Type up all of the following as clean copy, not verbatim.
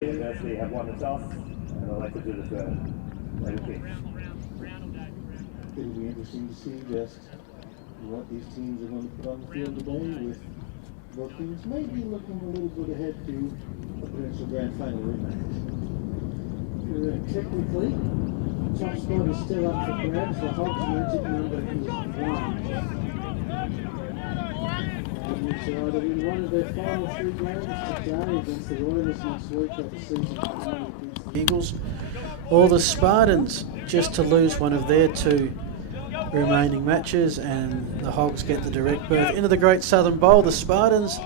University have won the toss, and I'd like to do the third. It'll be interesting to see just what these teams are going to put on the field today, with Brookings maybe looking a little bit ahead to a potential grand final rematch. Technically, top spot is still up for grabs. The Hogs' magic number is 1. And it's either in one of their final 3 games today against the Oilers next week of the season finale against the Eagles, or the Spartans, just to lose one of their 2 remaining matches, and the Hogs get the direct berth into the Great Southern Bowl. The Spartans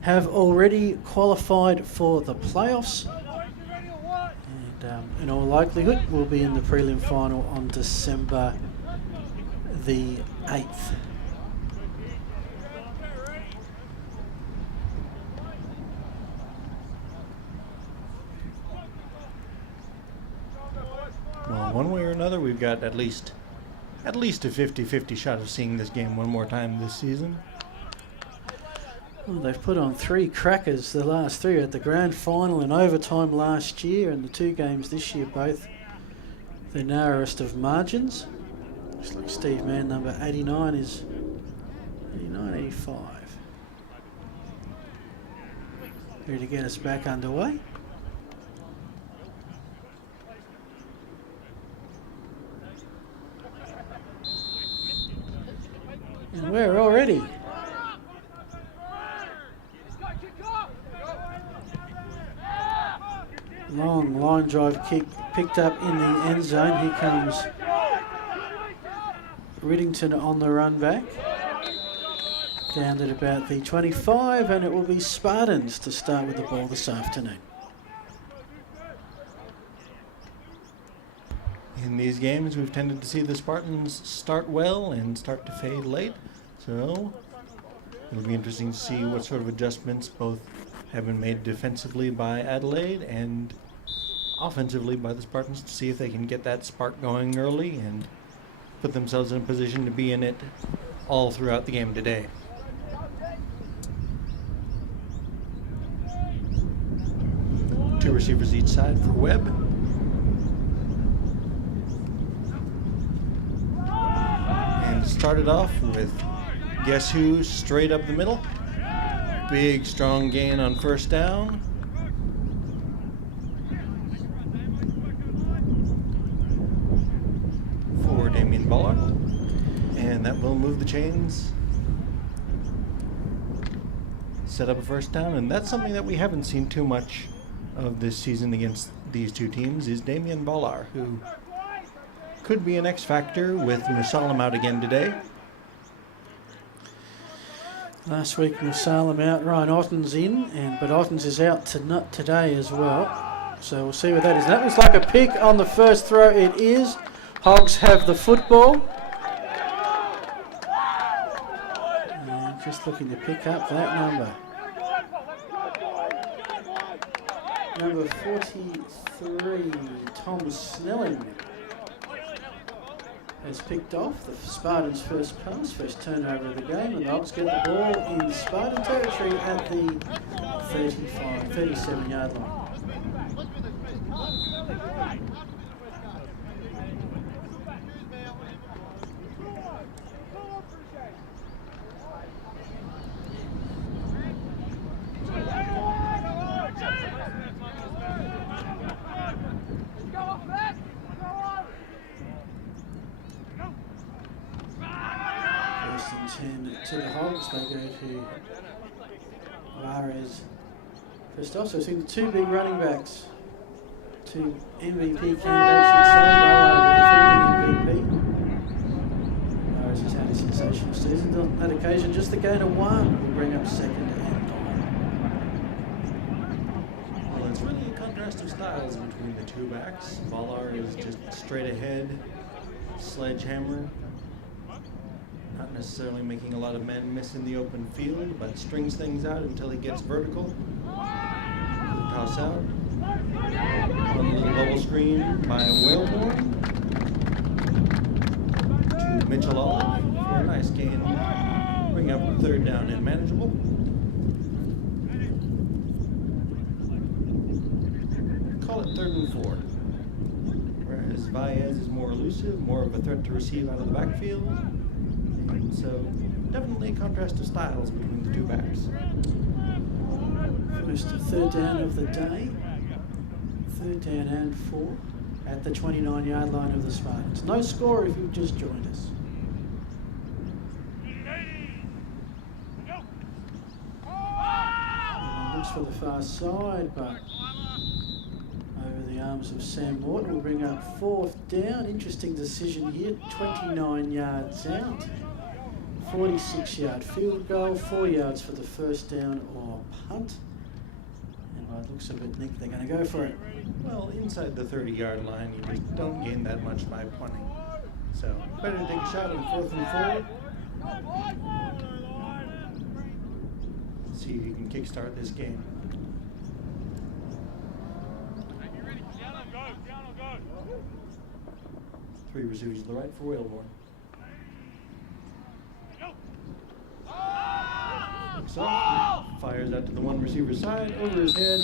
have already qualified for the playoffs, and in all likelihood will be in the prelim final on December the 8th. Well, one way or another, we've got at least a 50-50 shot of seeing this game one more time this season. Well, they've put on 3 crackers, the last 3 at the grand final in overtime last year, and the 2 games this year both the narrowest of margins. Looks like Steve Mann, number 89, is 89-85. Ready to get us back underway. And we're already long line drive kick picked up in the end zone. Here comes Riddington on the run back. Down at about the 25, and it will be Spartans to start with the ball this afternoon. In these games, we've tended to see the Spartans start well and start to fade late. So it'll be interesting to see what sort of adjustments both have been made defensively by Adelaide and offensively by the Spartans, to see if they can get that spark going early and put themselves in a position to be in it all throughout the game today. Two receivers each side for Webb. And started off with guess who straight up the middle. Big strong gain on first down. For Damien Ballard. And that will move the chains. Set up a first down, and that's something that we haven't seen too much of this season against these 2 teams, is Damien Ballard, who could be an X factor with Musalam out again today. Last week Musalam out, Ryan Otten's in, but Ottens is out today as well. So we'll see what that is. That looks like a pick on the first throw. It is. Hogs have the football. And just looking to pick up that number. Number 43, Tom Snelling, has picked off the Spartans' first pass, first turnover of the game, and the Hogs get the ball in Spartan territory at the 37-yard line. To the Hogs, they go to Juarez first off. So we've seen the 2 big running backs, 2 MVP candidates, you'd say. The defending MVP. Juarez has had a sensational season on that occasion. Just the gain of 1 will bring up second and 9. Well, it's really a contrast of styles between the 2 backs. Ballard is just straight ahead, sledgehammer. Not necessarily making a lot of men miss in the open field, but strings things out until he gets vertical. Toss out. On a little bubble screen by Whalebourne to Mitchell Olive for a nice gain. Bring up 3rd down and manageable. call it 3rd and 4. Whereas Baez is more elusive, more of a threat to receive out of the backfield. And so definitely a contrast of styles between the two backs. First 3rd down of the day. 3rd down and 4 at the 29-yard line of the Spartans. No score if you've just joined us. And looks for the far side, but over the arms of Sam Morton will bring up 4th down. Interesting decision here, 29 yards out. 46-yard field goal, 4 yards for the first down or punt. And by the looks of it, Nick, they're going to go for it. Well, inside the 30-yard line, you just don't gain that much by punting. So, better to take a shot on 4th and 4. See if you can kickstart this game. Three receivers to the right for Whalebone. Looks off, fires out to the one receiver side, over his head.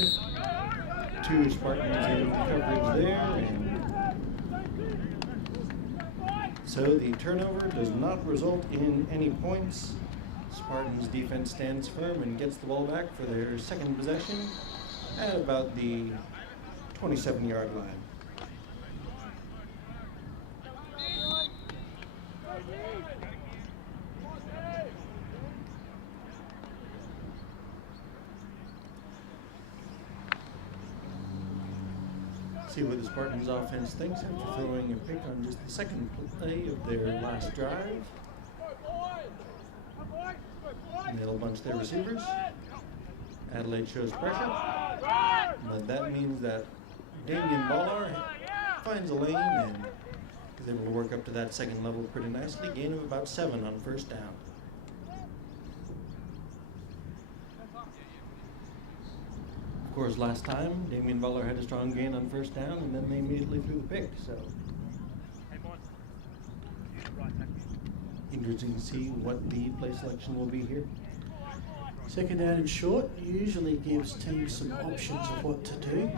2 Spartans in coverage there. And so the turnover does not result in any points. Spartans defense stands firm and gets the ball back for their second possession at about the 27-yard line. See what the Spartans offense thinks after throwing a pick on just the second play of their last drive. And they'll bunch their receivers. Adelaide shows pressure, but that means that Damien Ballar finds a lane and is able to work up to that second level pretty nicely. Gain of about 7 on 1st down. Of course, last time, Damien Butler had a strong gain on 1st down, and then they immediately threw the pick, so. Interesting to see what the play selection will be here. 2nd down and short usually gives teams some options of what to do.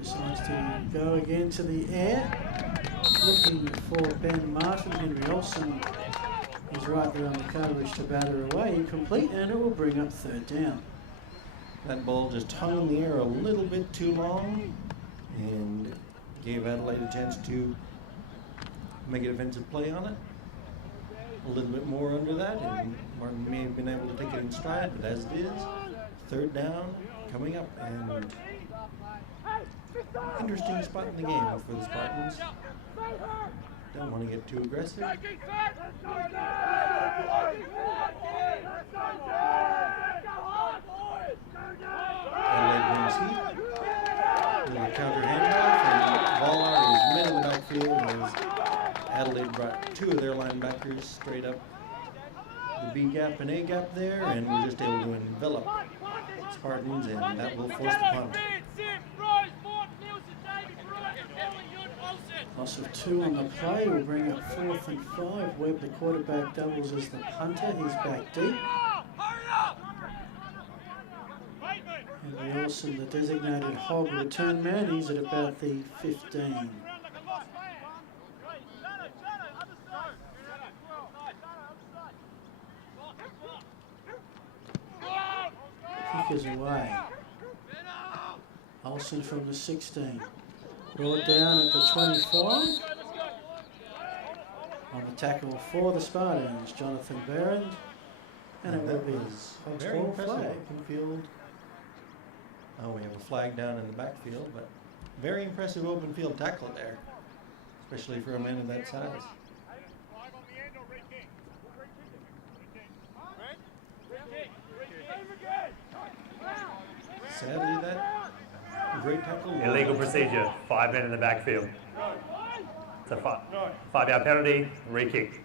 Decides to go again to the air, looking for Ben Martin. Henry Olsen is right there on the coverage to batter away, incomplete, and it will bring up 3rd down. That ball just hung in the air a little bit too long and gave Adelaide a chance to make a defensive play on it. A little bit more under that, and Martin may have been able to take it in stride, but as it is, 3rd down coming up, and interesting spot in the game for the Spartans. Don't want to get too aggressive. Adelaide brings heat. Little counter handoff, and Ballar is mid in the backfield as Adelaide brought 2 of their linebackers straight up the B gap and A gap there, and we're just able to envelop Spartans, and that will force the punt. Loss of 2 on the play will bring up 4th and 5. Webb, the quarterback, doubles as the punter. He's back deep. Henry Olsen, the designated hog return man, he's at about the 15. Kick is away. Olsen from the 16. Brought down at the 25. On the tackle for the Spartans, Jonathan Barron. And it will be Hogs very ball impressive flag. open field. Oh, we have a flag down in the backfield, but very impressive open field tackle there, especially for a man of that size. Sadly, that great tackle. Illegal procedure, 5 men in the backfield. It's a 5-yard penalty, re-kick.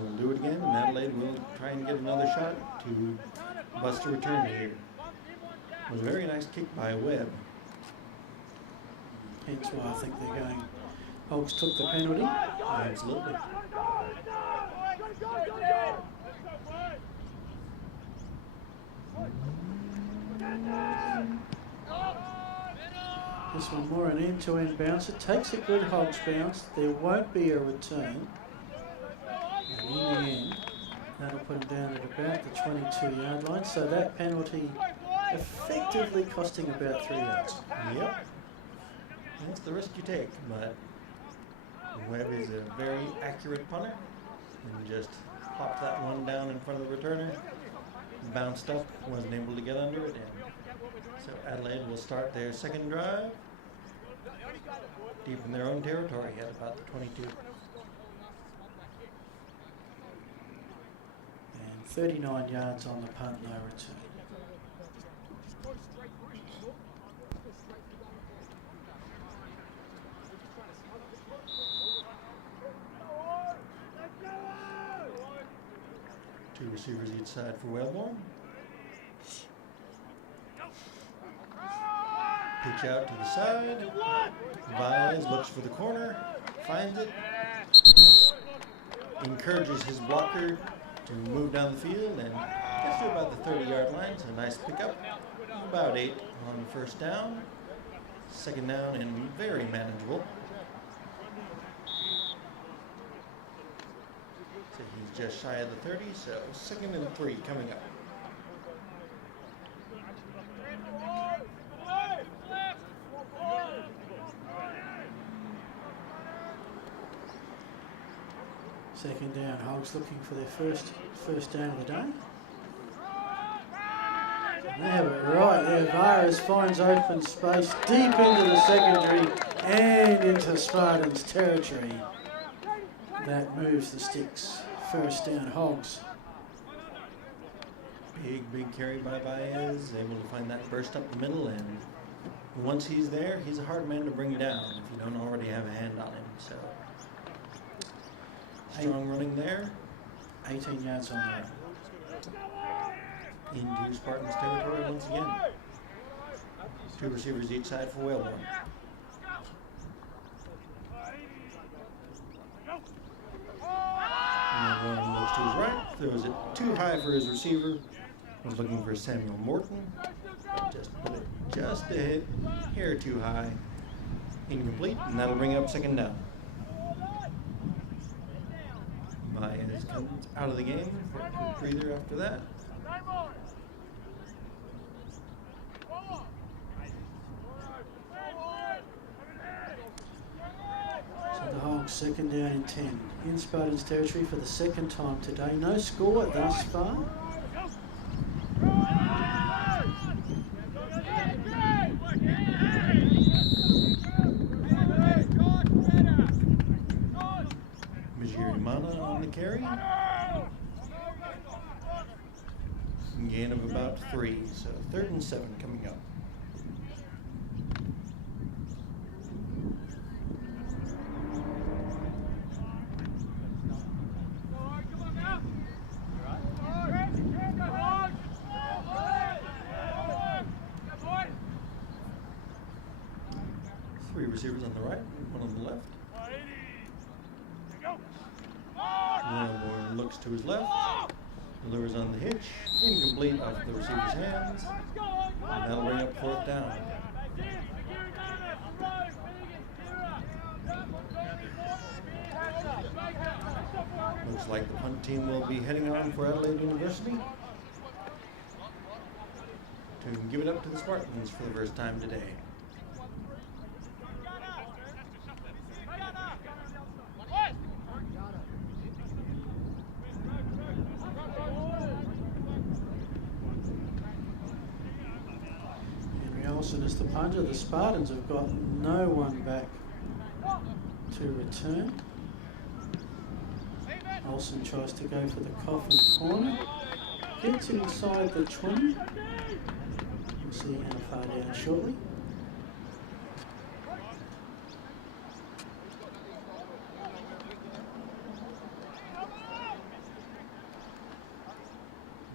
We'll do it again, and Adelaide will try and get another shot to bust a return here. It was a very nice kick by Webb. Hence why I think they're going. Hogs took the penalty. Absolutely. This one more an end-to-end bounce. It takes a good Hogs bounce. There won't be a return. And in the end, that'll put him down at about the 22-yard line. So that penalty effectively costing about 3 yards. Yep. That's the risk you take, but Webb is a very accurate punter and just popped that one down in front of the returner. Bounced up, wasn't able to get under it, and so Adelaide will start their second drive deep in their own territory at about the 22. And 39 yards on the punt, no return. Two receivers each side for Wellborn. Pitch out to the side. Viles looks for the corner, finds it, encourages his blocker to move down the field, and gets to about the 30-yard line. So a nice pickup. About 8 on the first down. Second down and very manageable. So he's just shy of the 30, so 2nd and 3 coming up. Second down, Hogs looking for their first down of the day. And they have it right there. Virus finds open space deep into the secondary and into Spartans territory. That moves the sticks. First down, Hogs. Big carry by Baez, able to find that burst up the middle, and once he's there, he's a hard man to bring down if you don't already have a hand on him. So strong running there. 18 yards on that. Into Spartans territory once again. Two receivers each side for Wellborn. One looks to his right, throws it too high for his receiver. Was looking for Samuel Morton. Just put it just a hair too high. Incomplete, and that'll bring up second down. Baez comes out of the game for a quick breather after that. So the Hogs second down and 10 in Spartans territory for the second time today. No score thus far. Mana on the carry. Gain of about 3, so 3rd and 7 coming up. Three receivers on the right, one on the left. Wellborn looks to his left, lures on the hitch, incomplete off the receiver's hands, and that'll bring up 4th down. Looks like the punt team will be heading on for Adelaide University to give it up to the Spartans for the first time today. As the punter, the Spartans have got no one back to return. Olsen tries to go for the coffin corner, gets inside the 20. We'll see how far down shortly.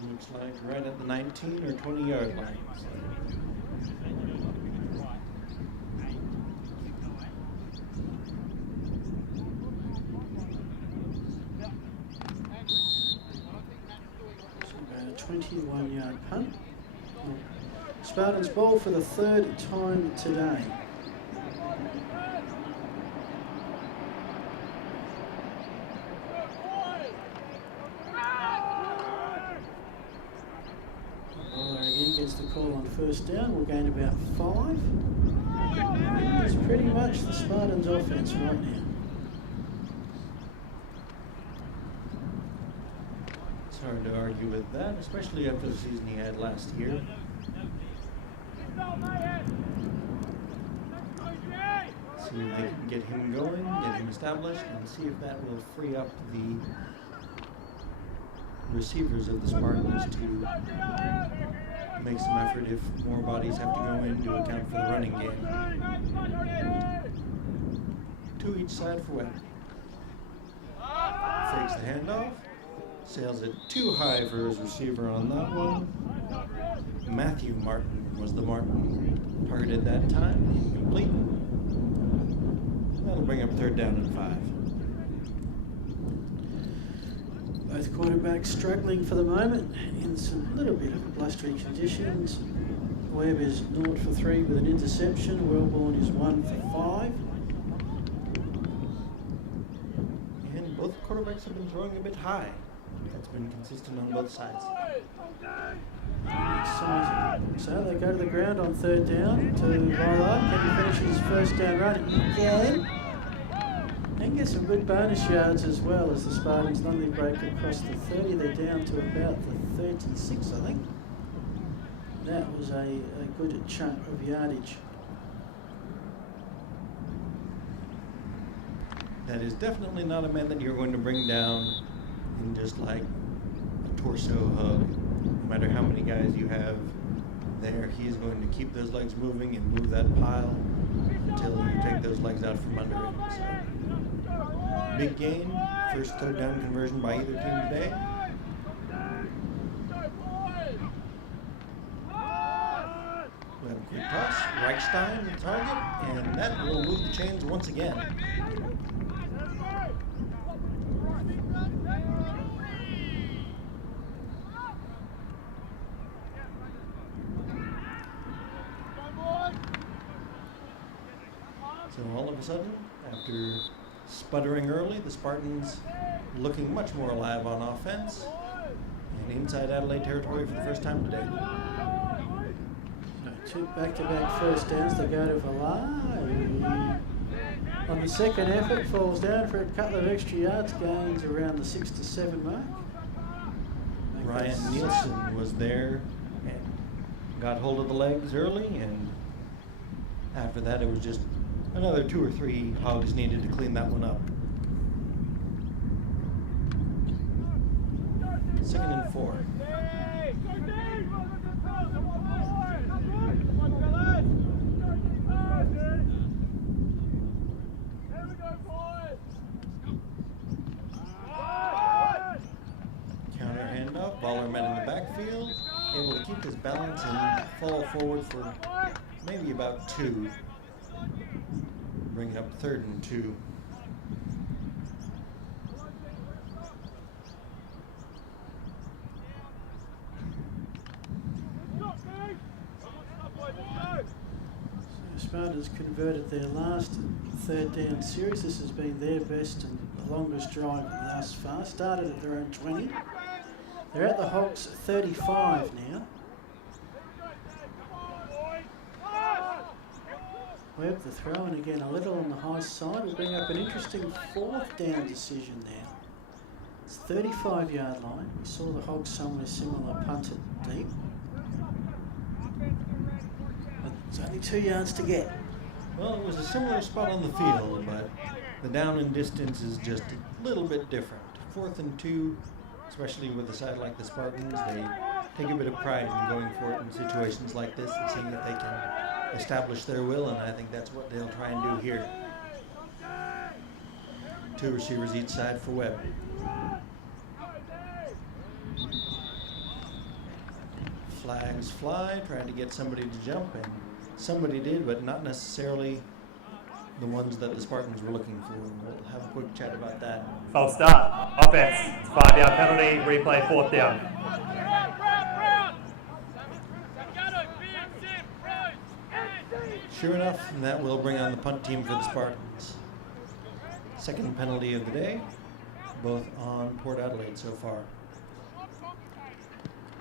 Looks like right at the 19 or 20-yard line. So about a 21-yard punt. Spartans ball for the third time today. Bowler again gets the call on first down. We'll gain about 5. It's pretty much the Spartans' offense right now. It's hard to argue with that, especially after the season he had last year. See if they can get him going, get him established, and see if that will free up the receivers of the Spartans to make some effort if more bodies have to go in to account for the running game. 2 each side for Webb. Fakes the handoff. Sails it too high for his receiver on that one. Matthew Martin was the Martin targeted that time. Incomplete. That'll bring up third down and 5. Both quarterbacks struggling for the moment in some little bit of blustery conditions. Webb is 0 for 3 with an interception. Wellborn is 1 for 5. And both quarterbacks have been throwing a bit high. That's been consistent on both sides. Exciting. So they go to the ground on third down to Volar. Can he finish his first down run? He can. And get some good bonus yards as well as the Spartans only break across the 30. They're down to about the 36, I think. That was a good chunk of yardage. That is definitely not a man that you're going to bring down in just like a torso hug. No matter how many guys you have there, he's going to keep those legs moving and move that pile until you take those legs out from under him. So, big gain, first third down conversion by either team today. We have a quick toss, Reichstein the target, and that will move the chains once again. So all of a sudden, after sputtering early, the Spartans looking much more alive on offense and inside Adelaide territory for the first time today. So 2 back-to-back first downs. They go to Volar. On the second effort, falls down for a couple of extra yards, gains around the 6 to 7 mark. Ryan Nielsen was there and got hold of the legs early, and after that it was just another 2 or 3 hogs needed to clean that one up. 2nd and 4. Counter handoff. Baller met in the backfield, able to keep his balance and fall forward for maybe about 2. Bring up 3rd and 2. So Spartans converted their last third down series. This has been their best and the longest drive thus far. Started at their own 20. They're at the Hogs 35 now. Webb the throw, and again a little on the high side will bring up an interesting 4th down decision now. It's 35-yard line. We saw the Hogs somewhere similar punted deep. But it's only 2 yards to get. Well, it was a similar spot on the field, but the down and distance is just a little bit different. 4th and 2, especially with a side like the Spartans, they take a bit of pride in going for it in situations like this and seeing if they can establish their will, and I think that's what they'll try and do here. 2 receivers each side for Webb. Flags fly, trying to get somebody to jump, and somebody did, but not necessarily the ones that the Spartans were looking for. We'll have a quick chat about that. False start. Offense. 5-yard penalty. Replay 4th down. Sure enough, and that will bring on the punt team for the Spartans. Second penalty of the day, both on Port Adelaide so far.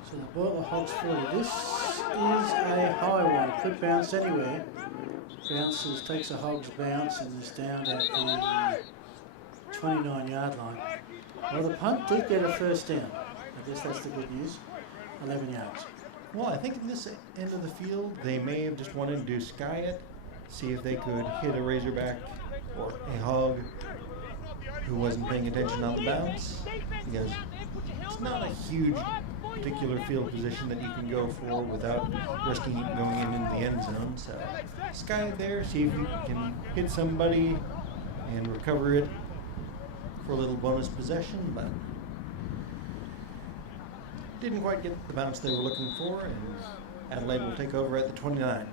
So the ball at the Hogs 40. This is a high one. Could bounce anywhere. Bounces, takes a Hogs bounce and is down at the 29-yard line. Well, the punt did get a first down. I guess that's the good news. 11 yards. Well, I think at this end of the field, they may have just wanted to sky it, see if they could hit a Razorback or a Hog who wasn't paying attention on the bounce, because it's not a huge particular field position that you can go for without risking going into the end zone. So sky it there, see if you can hit somebody and recover it for a little bonus possession, but didn't quite get the bounce they were looking for, and Adelaide will take over at the 29.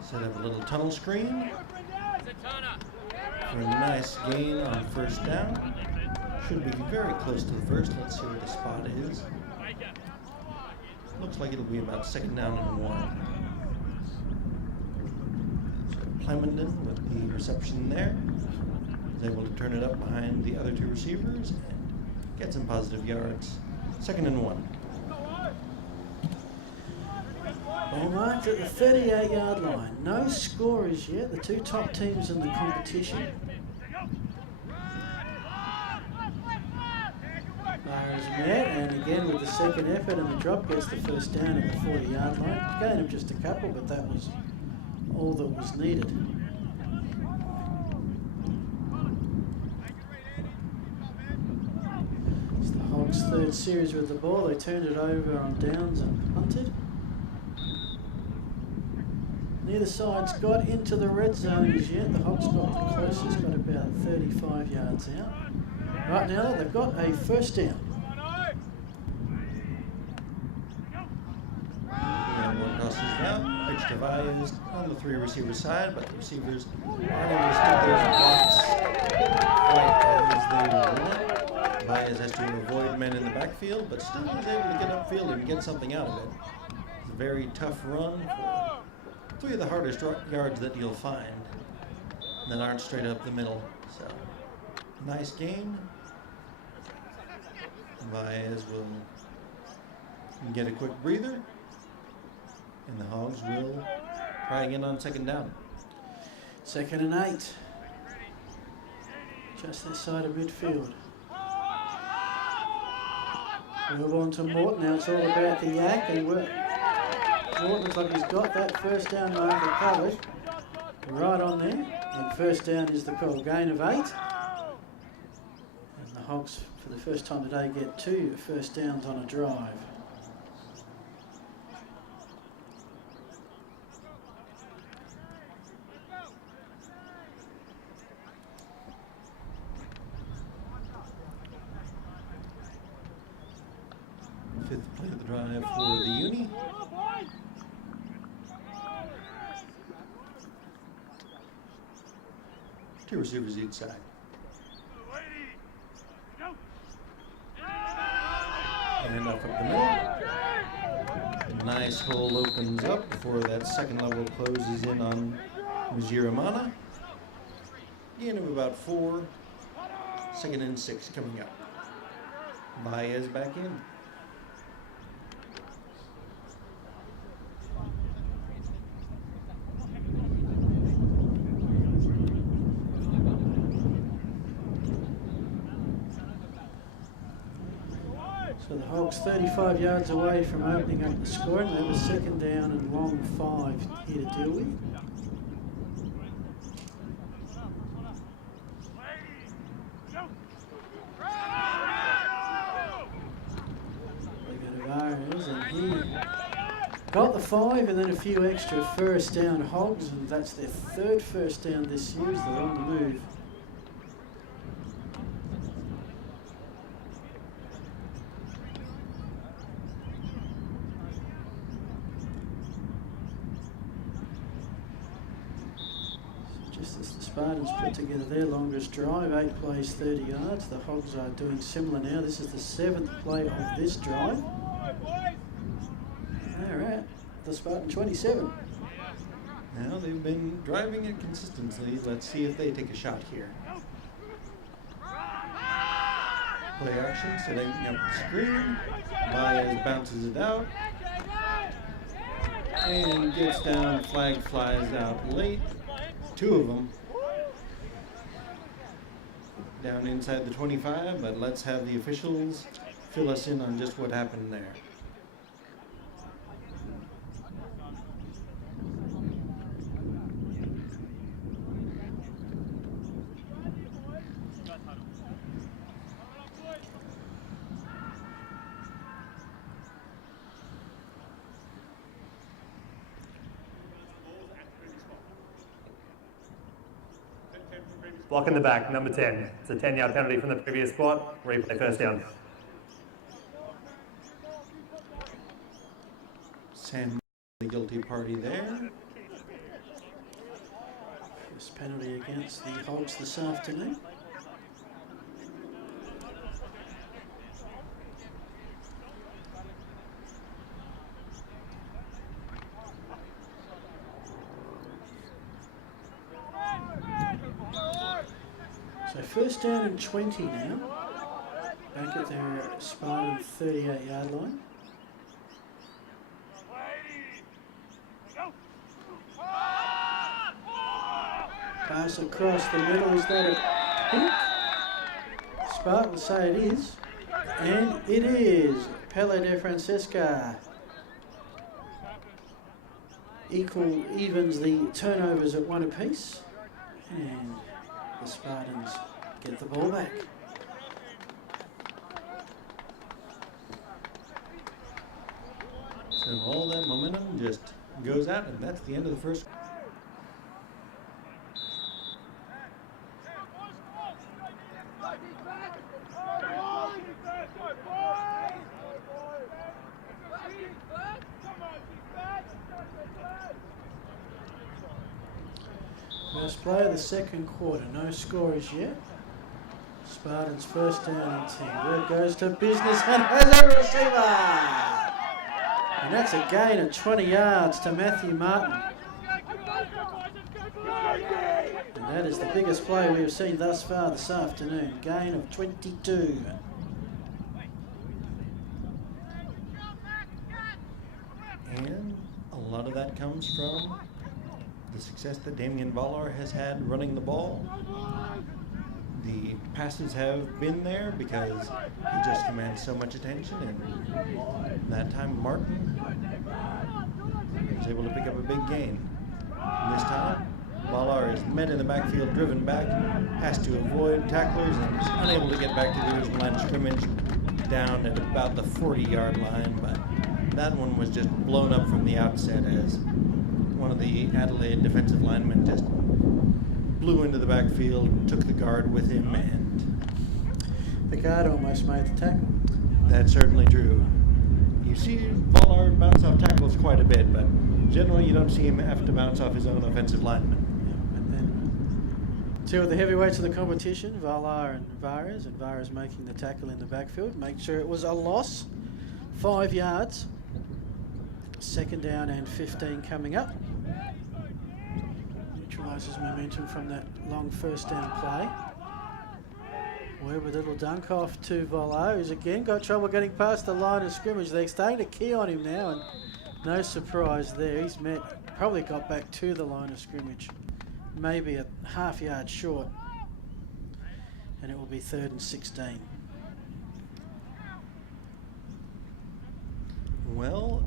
Set up a little tunnel screen for a nice gain on first down. Should be very close to the first. Let's see where the spot is. Looks like it'll be about second down and 1. So Clemendon with the reception there is able to turn it up behind the other two receivers and get some positive yards. Second and 1. Ball marked at the 38-yard line. No scorers yet. The two top teams in the competition. Is met, and again with the second effort and the drop gets the first down at the 40-yard line. Gain of just a couple, but that was all that was needed. It's the Hogs' third series with the ball. They turned it over on downs and punted. Neither side's got into the red zone as yet. The Hogs got the closest, got about 35 yards out. Right now they've got a first down. And one tosses out. Pitch to Valles on the 3 receiver side, but the receivers aren't able to stick those blocks quite as they want. Valles has to avoid men in the backfield, but still is able to get upfield and get something out of it. It's a very tough run for 3 of the hardest yards that you'll find that aren't straight up the middle. So nice gain. Valles will get a quick breather, and the Hogs will try again on second down. Second and 8. Just this side of midfield. Move on to Morton. Now it's all about the yak, and Morton looks like he's got that first down marker covered. Right on there. And first down is the call. Gain of 8. And the Hogs, for the first time today, get 2 first downs on a drive. Fifth play of the drive for the Uni. Two receivers each side. And up the middle. Nice hole opens up before that second level closes in on Mijiramana. Gain of about 4. Second and 6 coming up. Baez back in. So the Hogs 35 yards away from opening up the scoring. They have a second down and long 5 here to deal with. They go to Vargas, and he got the 5 and then a few extra first down Hogs, and that's their 3rd first down this year as they're on the move. Spartans put together their longest drive, 8 plays, 30 yards. The Hogs are doing similar now. This is the 7th play of this drive. They're at the Spartan 27. Now they've been driving it consistently. Let's see if they take a shot here. Play action, setting up the screen. Baez bounces it out. And gets down, flag flies out late. 2 of them. Down inside the 25, but let's have the officials fill us in on just what happened there. Block in the back, number 10. It's a 10-yard penalty from the previous spot. Replay first down. Sam, the guilty party there. First penalty against the Hogs this afternoon. So first down and 20 now. Back at their Spartan 38-yard line. Pass across the middle. Is that a pick? Spartans say it is. And it is. Pele de Francesca evens the turnovers at 1 apiece. And the Spartans get the ball back. So all that momentum just goes out, and that's the end of the first. First play of the second quarter. No scores yet. Spartans first down and 10. Word goes to business and has a receiver. And that's a gain of 20 yards to Matthew Martin. And that is the biggest play we've seen thus far this afternoon. Gain of 22. And a lot of that comes from the success that Damien Valar has had running the ball. The passes have been there because he just commands so much attention, and that time Martin was able to pick up a big gain. This time, Valar is met in the backfield, driven back, has to avoid tacklers, and is unable to get back to the original line of scrimmage down at about the 40-yard line, but that one was just blown up from the outset as one of the Adelaide defensive linemen just blew into the backfield, took the guard with him, and The guard almost made the tackle. that's certainly true. You see Valar bounce off tackles quite a bit, but generally you don't see him have to bounce off his own offensive lineman. And then 2 of the heavyweights of the competition, Valar and Vares making the tackle in the backfield. Make sure it was a loss. 5 yards. Second down and 15 coming up. Neutralises momentum from that long first down play. Webb with a little dunk off to Volo, who's again got trouble getting past the line of scrimmage. They're starting to key on him now, and no surprise there. He's probably got back to the line of scrimmage, maybe a half yard short, and it will be 3rd and 16. Well,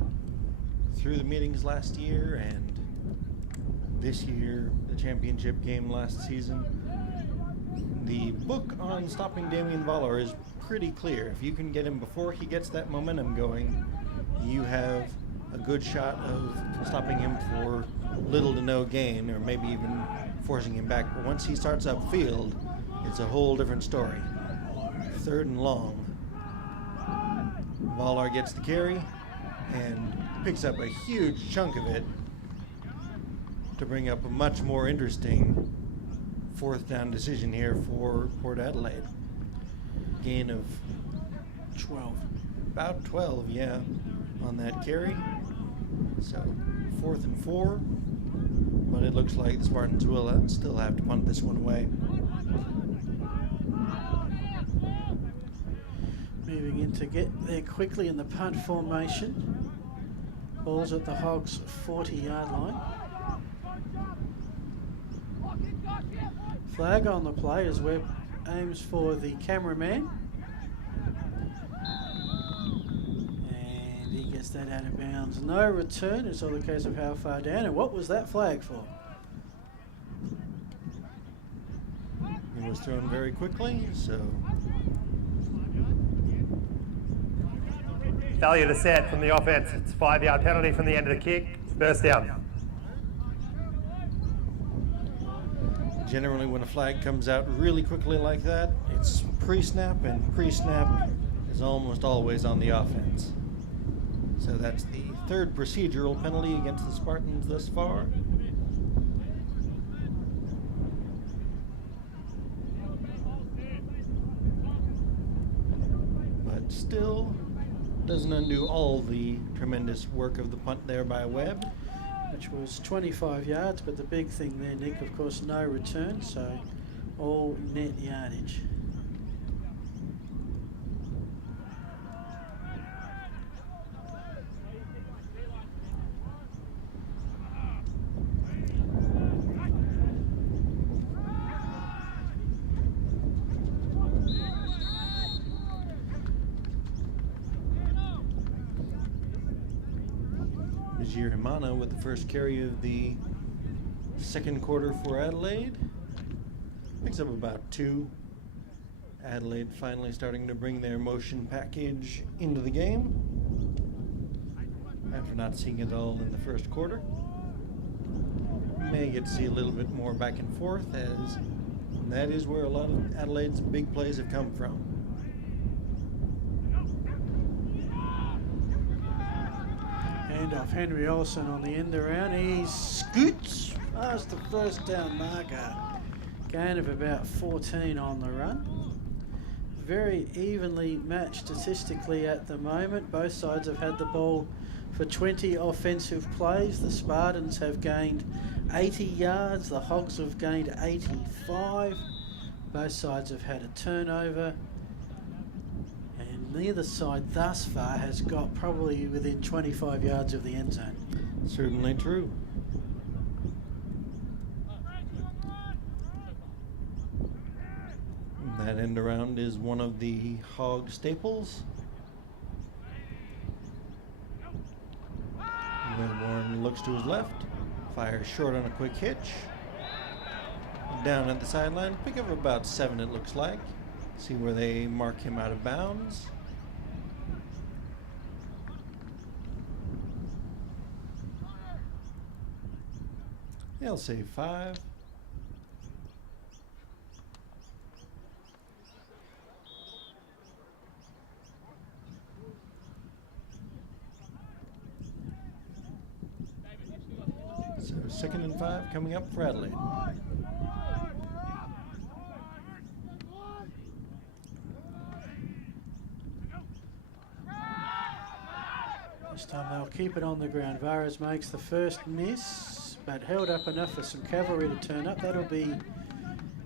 through the meetings last year and this year, the championship game last season, the book on stopping Damien Valar is pretty clear. If you can get him before he gets that momentum going, you have a good shot of stopping him for little to no gain, or maybe even forcing him back. But once he starts upfield, it's a whole different story. 3rd and long. Valar gets the carry and picks up a huge chunk of it to bring up a much more interesting fourth down decision here for Port Adelaide. Gain of 12. about 12, yeah, on that carry. So 4th and 4, but it looks like the Spartans will still have to punt this one away. Moving in to get there quickly in the punt formation. Ball's at the Hogs' 40-yard line. Flag on the play as Webb aims for the cameraman. And he gets that out of bounds. No return. It's all the case of how far down. And what was that flag for? It was thrown very quickly, so Failure to set from the offense. It's 5-yard penalty from the end of the kick. First down. generally when a flag comes out really quickly like that, it's pre-snap, and pre-snap is almost always on the offense. So that's the third procedural penalty against the Spartans thus far. But still doesn't undo all the tremendous work of the punt there by Webb. Which was 25 yards, but the big thing there, Nick, of course, no return, so all net yardage. Himana with the first carry of the second quarter for Adelaide. Picks up about 2. Adelaide finally starting to bring their motion package into the game after not seeing it all in the first quarter. May get to see a little bit more back and forth, as that is where a lot of Adelaide's big plays have come from. Off Henry Olsen on the end around. He scoots past the first down marker. Gain of about 14 on the run. Very evenly matched statistically at the moment. Both sides have had the ball for 20 offensive plays. The Spartans have gained 80 yards. The Hogs have gained 85. Both sides have had a turnover. Neither side thus far has got probably within 25 yards of the end zone. Certainly true. That end around is one of the Hog staples. Warren looks to his left, fires short on a quick hitch. Down at the sideline, pick up about 7 it looks like. See where they mark him out of bounds. They'll say 5. So 2nd and 5 coming up for Adelaide. This time they'll keep it on the ground. Varas makes the first miss, but held up enough for some cavalry to turn up. That'll be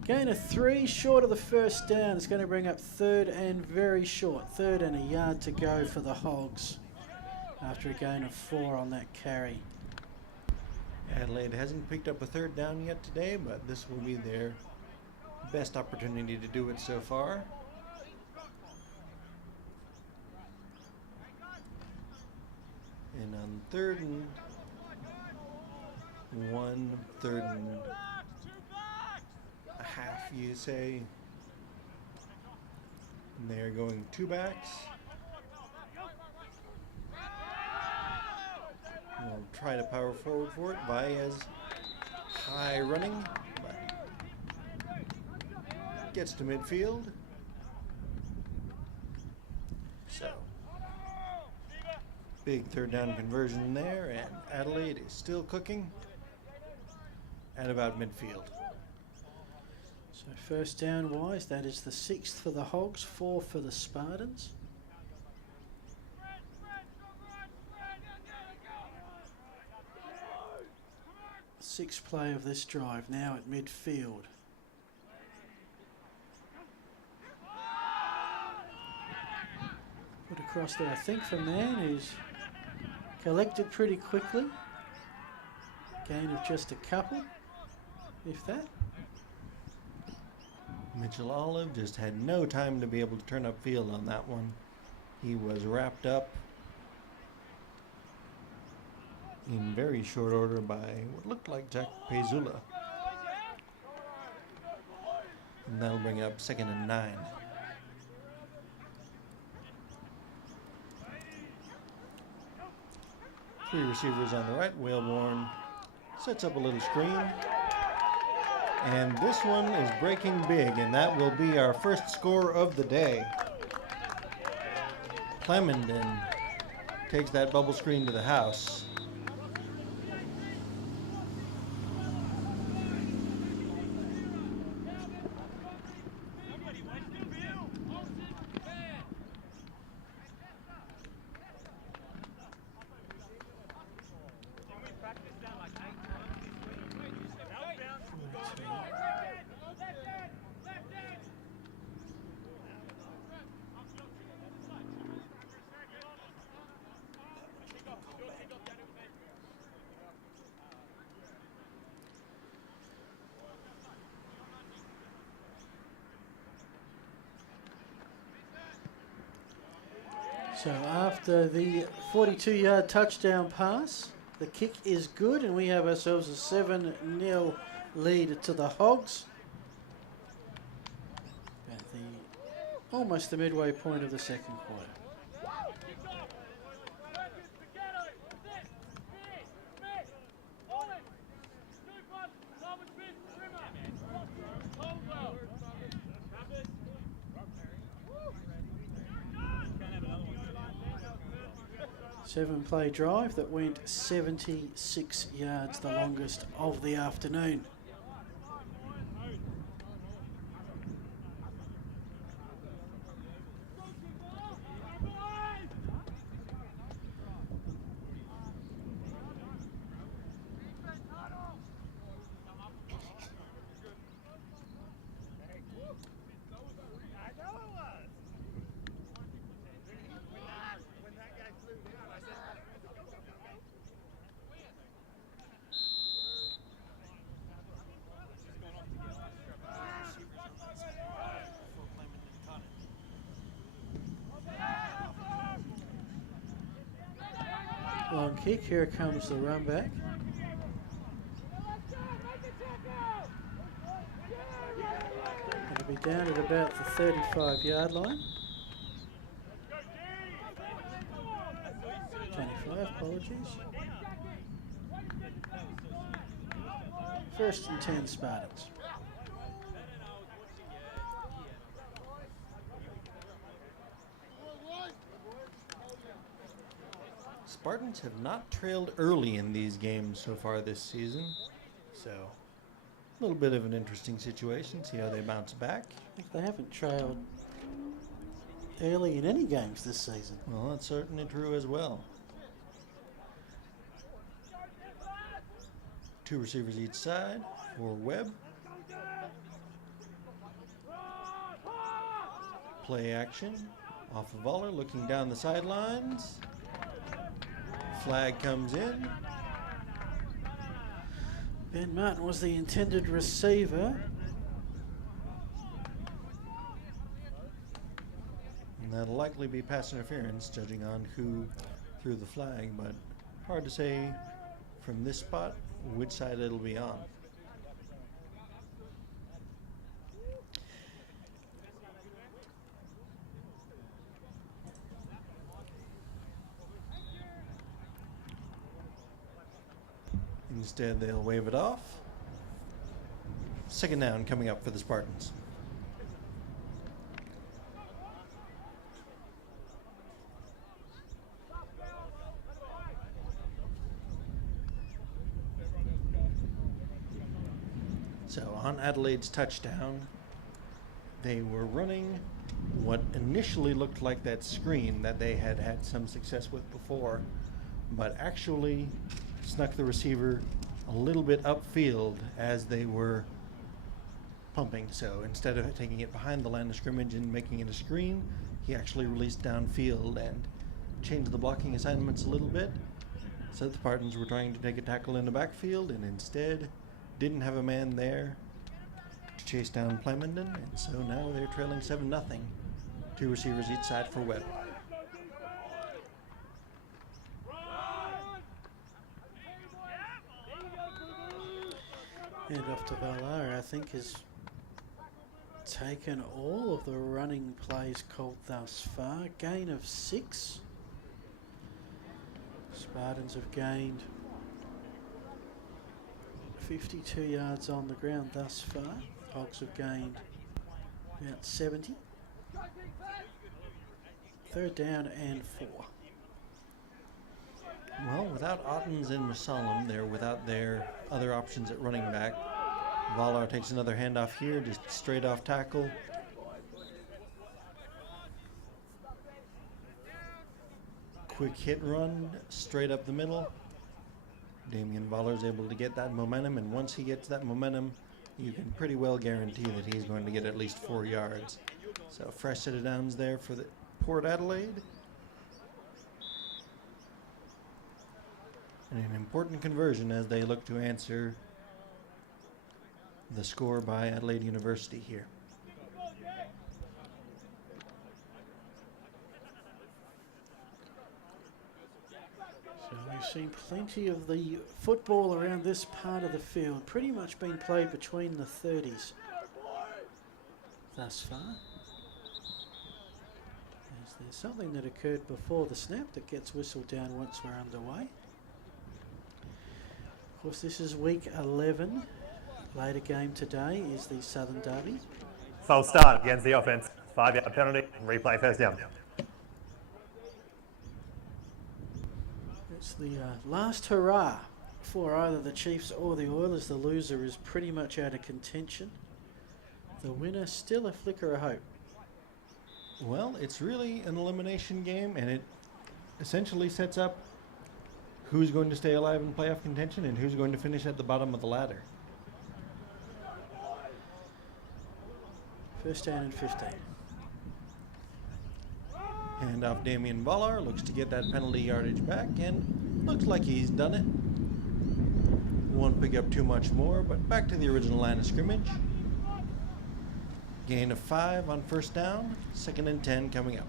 gain of 3 short of the first down. It's going to bring up 3rd and very short. 3rd and a yard to go for the Hogs after a gain of 4 on that carry. Adelaide hasn't picked up a 3rd down yet today, but this will be their best opportunity to do it so far. And on 3rd and 1, 3rd and a half, you say. And they're going 2 backs. We'll try to power forward for it. Baez high running, but gets to midfield. So big 3rd down conversion there, and Adelaide is still cooking at about midfield. So first down wise, that is the 6th for the Hogs, 4 for the Spartans. Sixth play of this drive now at midfield. Put across there, I think, for Man, who's collected pretty quickly. Gain of just a couple, if that. Mitchell Olive just had no time to be able to turn upfield on that one. He was wrapped up in very short order by what looked like Jack Pezula. And that'll bring up 2nd and 9. Three receivers on the right. Whalebourne sets up a little screen. And this one is breaking big, and that will be our first score of the day. Clemenden takes that bubble screen to the house. So after the 42-yard touchdown pass, the kick is good, and we have ourselves a 7-0 lead to the Hogs. At almost the midway point of the second quarter. Seven-play drive that went 76 yards, the longest of the afternoon. Long kick, here comes the run back. It'll be down at about the 35-yard line. 25, apologies. First and 10 Spartans. Spartans have not trailed early in these games so far this season, so a little bit of an interesting situation. See how they bounce back. I think they haven't trailed early in any games this season. Well, that's certainly true as well. Two receivers each side for Webb. Play action off of Aller, looking down the sidelines. Flag comes in. Ben Martin was the intended receiver. And that'll likely be pass interference, judging on who threw the flag, but hard to say from this spot which side it'll be on. Instead, they'll wave it off. Second down coming up for the Spartans. So on Adelaide's touchdown, they were running what initially looked like that screen that they had had some success with before, but actually snuck the receiver a little bit upfield as they were pumping. So instead of taking it behind the line of scrimmage and making it a screen, he actually released downfield and changed the blocking assignments a little bit. So the Spartans were trying to take a tackle in the backfield and instead didn't have a man there to chase down Plemondon, and so now they're trailing 7-0. 2 receivers each side for Webb. And off to Valar, I think, has taken all of the running plays called thus far. Gain of 6. Spartans have gained 52 yards on the ground thus far. Hogs have gained about 70. 3rd down and 4. Well, without Ottens and Musalam, they're without their other options at running back. Valar takes another handoff here, just straight off tackle. Quick hit run, straight up the middle. Damian Valar's able to get that momentum, and once he gets that momentum, you can pretty well guarantee that he's going to get at least 4 yards. So fresh set of downs there for the Port Adelaide. And an important conversion as they look to answer the score by Adelaide University here. So we've seen plenty of the football around this part of the field. Pretty much been played between the 30s thus far. As there's something that occurred before the snap that gets whistled down once we're underway. Of course, this is week 11. Later game today is the Southern Derby. False start against the offense. 5-yard penalty. Replay first down. It's the last hurrah for either the Chiefs or the Oilers. The loser is pretty much out of contention. The winner still a flicker of hope. Well, it's really an elimination game, and it essentially sets up who's going to stay alive in playoff contention and who's going to finish at the bottom of the ladder. 1st down and 15. Hand off Damian Valar, looks to get that penalty yardage back, and looks like he's done it. Won't pick up too much more, but back to the original line of scrimmage. Gain of 5 on 1st down, 2nd and 10 coming up.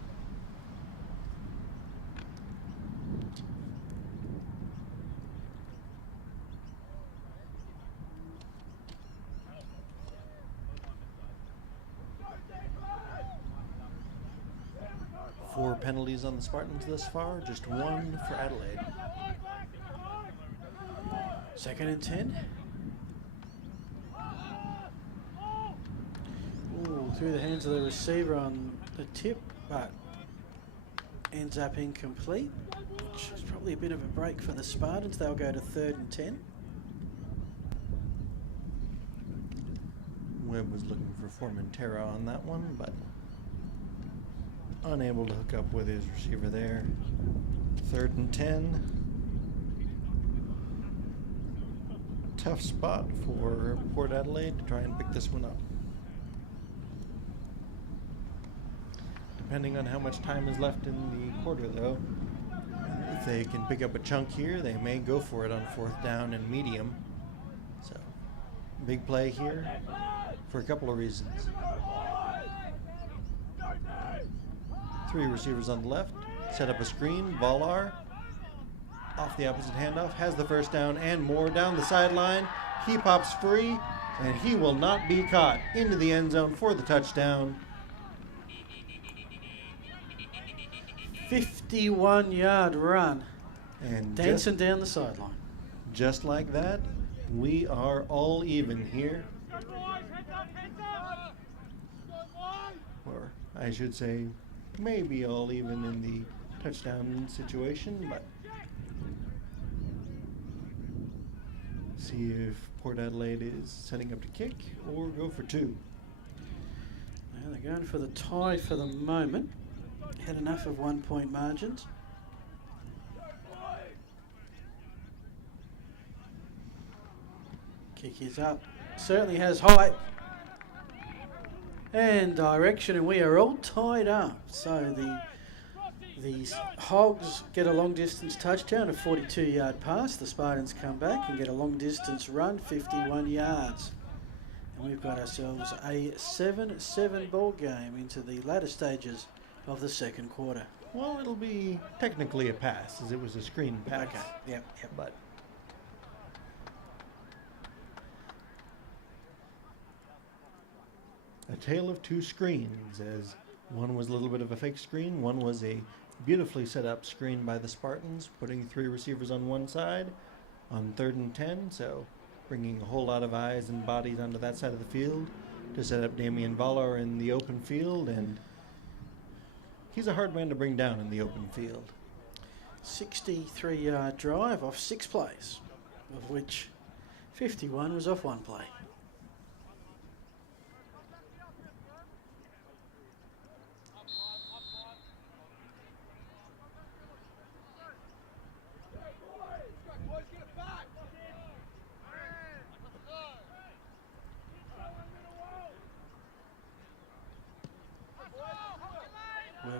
Four penalties on the Spartans thus far, just 1 for Adelaide. 2nd and 10. Ooh, through the hands of the receiver on the tip, but ends up incomplete, which is probably a bit of a break for the Spartans. They'll go to 3rd and 10. Webb was looking for Formentera on that one, but unable to hook up with his receiver there. 3rd and 10. Tough spot for Port Adelaide to try and pick this one up. Depending on how much time is left in the quarter, though, if they can pick up a chunk here, they may go for it on 4th down and medium. So, big play here for a couple of reasons. 3 receivers on the left, set up a screen. Valar off the opposite handoff, has the 1st down and more down the sideline. He pops free, and he will not be caught. Into the end zone for the touchdown. 51-yard run, And dancing down the sideline. just like that, we are all even here. Or I should say, maybe all even in the touchdown situation, but see if Port Adelaide is setting up to kick or go for two. Now they're going for the tie for the moment. Had enough of 1 point margins. Kick is up. Certainly has height and direction, and we are all tied up. So the Hogs get a long distance touchdown, a 42-yard pass. The Spartans come back and get a long distance run, 51 yards. And we've got ourselves a 7-7 ball game into the latter stages of the second quarter. Well, it'll be technically a pass, as it was a screen pass. Okay, yep. But a tale of two screens, as one was a little bit of a fake screen, one was a beautifully set up screen by the Spartans, putting three receivers on one side on 3rd and 10, so bringing a whole lot of eyes and bodies onto that side of the field to set up Damian Valor in the open field, and he's a hard man to bring down in the open field. 63-yard drive off 6 plays, of which 51 was off 1 play.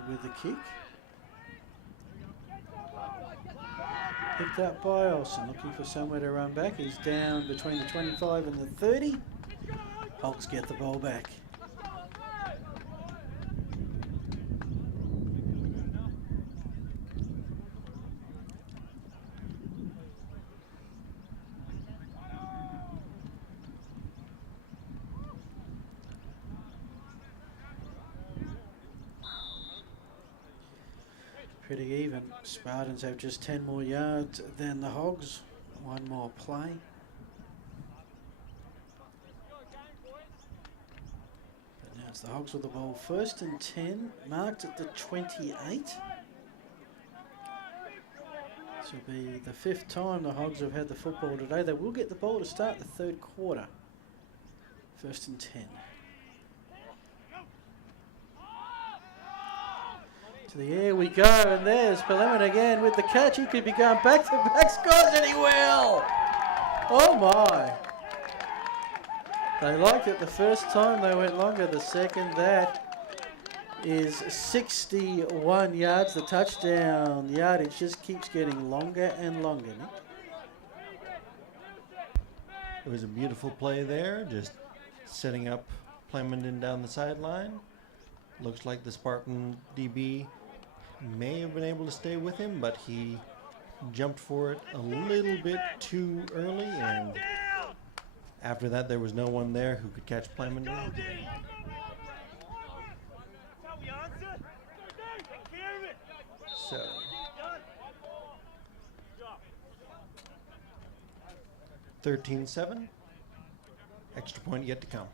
With the kick. Picked up by Olsen, looking for somewhere to run back. He's down between the 25 and the 30. Hogs get the ball back. Pretty even. Spartans have just 10 more yards than the Hogs. 1 more play. But now it's the Hogs with the ball. 1st and 10, marked at the 28. This will be the 5th time the Hogs have had the football today. They will get the ball to start the 3rd quarter. 1st and 10. To the air we go, and there's Peleman again with the catch. He could be going back-to-back scores, and he will! Oh my! They liked it the first time, they went longer the second. That is 61 yards. The touchdown yardage just keeps getting longer and longer, Nick. It was a beautiful play there, just setting up Plemondon down the sideline. Looks like the Spartan DB may have been able to stay with him, but he jumped for it a little bit too early, and after that there was no one there who could catch Plemondon. So 13-7, extra point yet to come.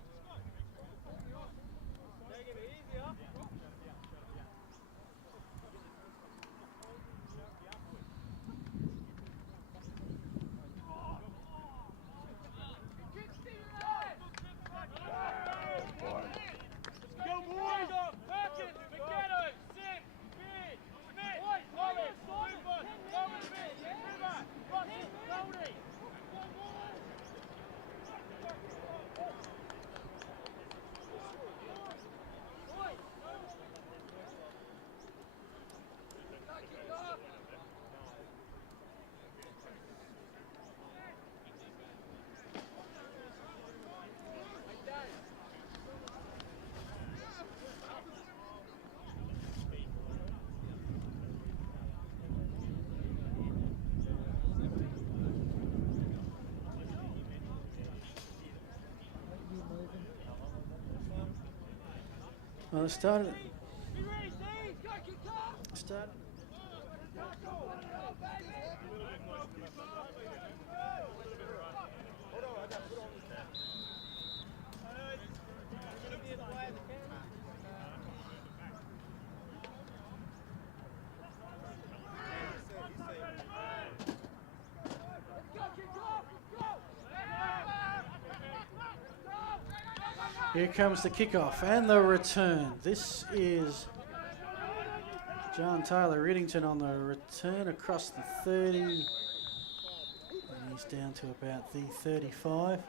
Well, it started. Here comes the kickoff and the return. This is John Taylor Riddington on the return across the 30. And he's down to about the 35.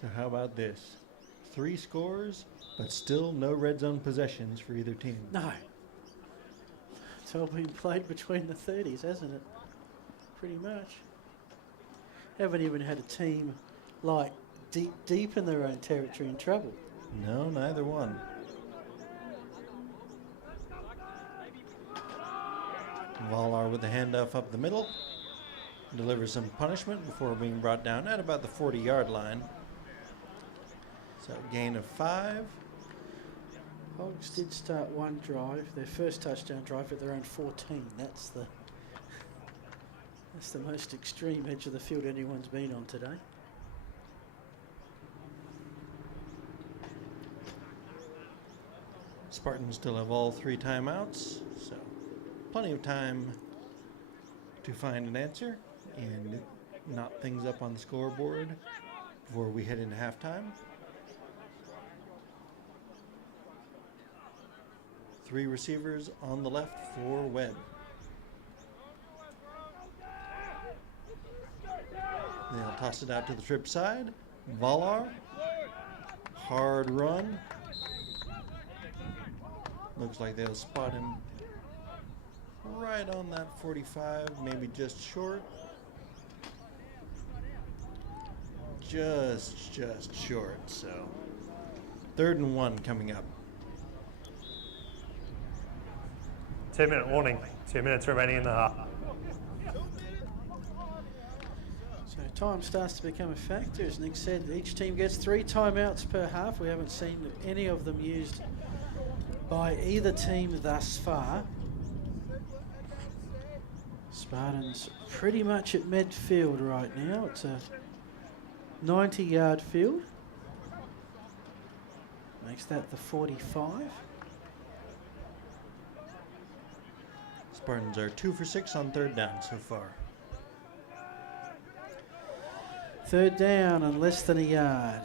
So how about this? 3 scores, but still no red zone possessions for either team. No. It's all been played between the 30s, hasn't it? Pretty much. Haven't even had a team like deep in their own territory in trouble. No, neither one. Valar with the handoff up the middle. Delivers some punishment before being brought down at about the 40-yard line. So gain of 5. Hogs did start one drive, their first touchdown drive at their own 14. That's the most extreme edge of the field anyone's been on today. Spartans still have all 3 timeouts, so plenty of time to find an answer and knot things up on the scoreboard before we head into halftime. 3 receivers on the left for Webb. They'll toss it out to the trip side. Valar. Hard run. Looks like they'll spot him right on that 45, maybe just short. Just short, so 3rd and 1 coming up. 2-minute warning. 2 minutes remaining in the half. So time starts to become a factor. As Nick said, each team gets 3 timeouts per half. We haven't seen any of them used by either team thus far. Spartans pretty much at midfield right now. It's a 90-yard field. Makes that the 45. Spartans are 2 for 6 on 3rd down so far. 3rd down and less than a yard.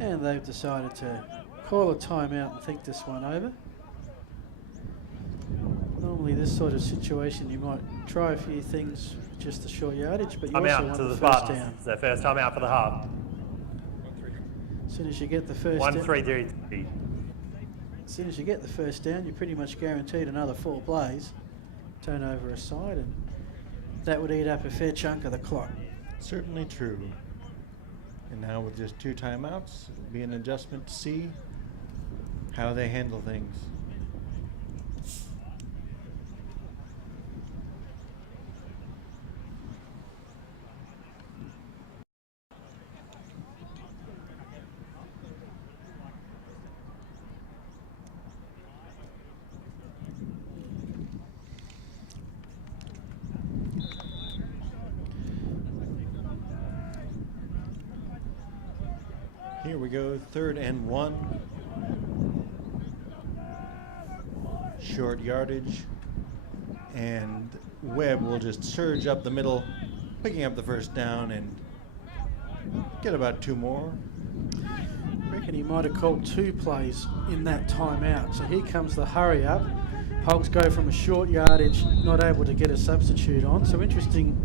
And they've decided to call a timeout and think this one over. Normally this sort of situation you might try a few things, just a short yardage, but you I'm also out want to the the first Spartans. down. It's their first time out for the half. As soon as you get the first 1-3-3. As soon as you get the first down, you're pretty much guaranteed another 4 plays. Turnover aside, and that would eat up a fair chunk of the clock. Certainly true. And now with just 2 timeouts, it'll be an adjustment to see how they handle things. Here we go, 3rd and 1. Short yardage. And Webb will just surge up the middle, picking up the first down and get about 2 more. I reckon he might have called 2 plays in that timeout. So here comes the hurry up. Hogs go from a short yardage, not able to get a substitute on. So interesting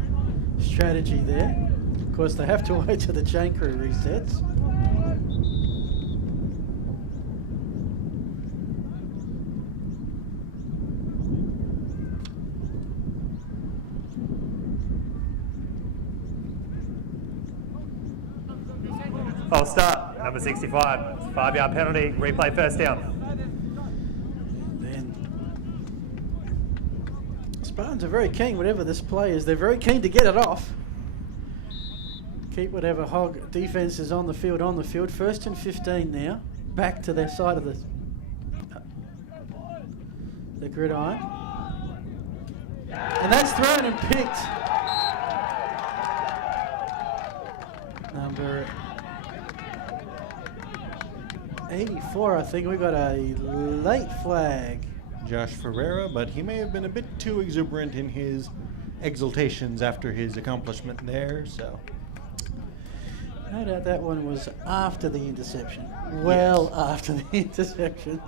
strategy there. Of course, they have to wait till the chain crew resets. False start, number 65. It's a 5-yard penalty. Replay first down. Then Spartans are very keen, whatever this play is, they're very keen to get it off. Keep whatever Hog defense is on the field. 1st and 15 now. Back to their side of the gridiron. And that's thrown and picked. Number 84, I think. We got a late flag. Josh Ferreira, but he may have been a bit too exuberant in his exultations after his accomplishment there, so. No doubt that one was after the interception. Well, yes. After the interception.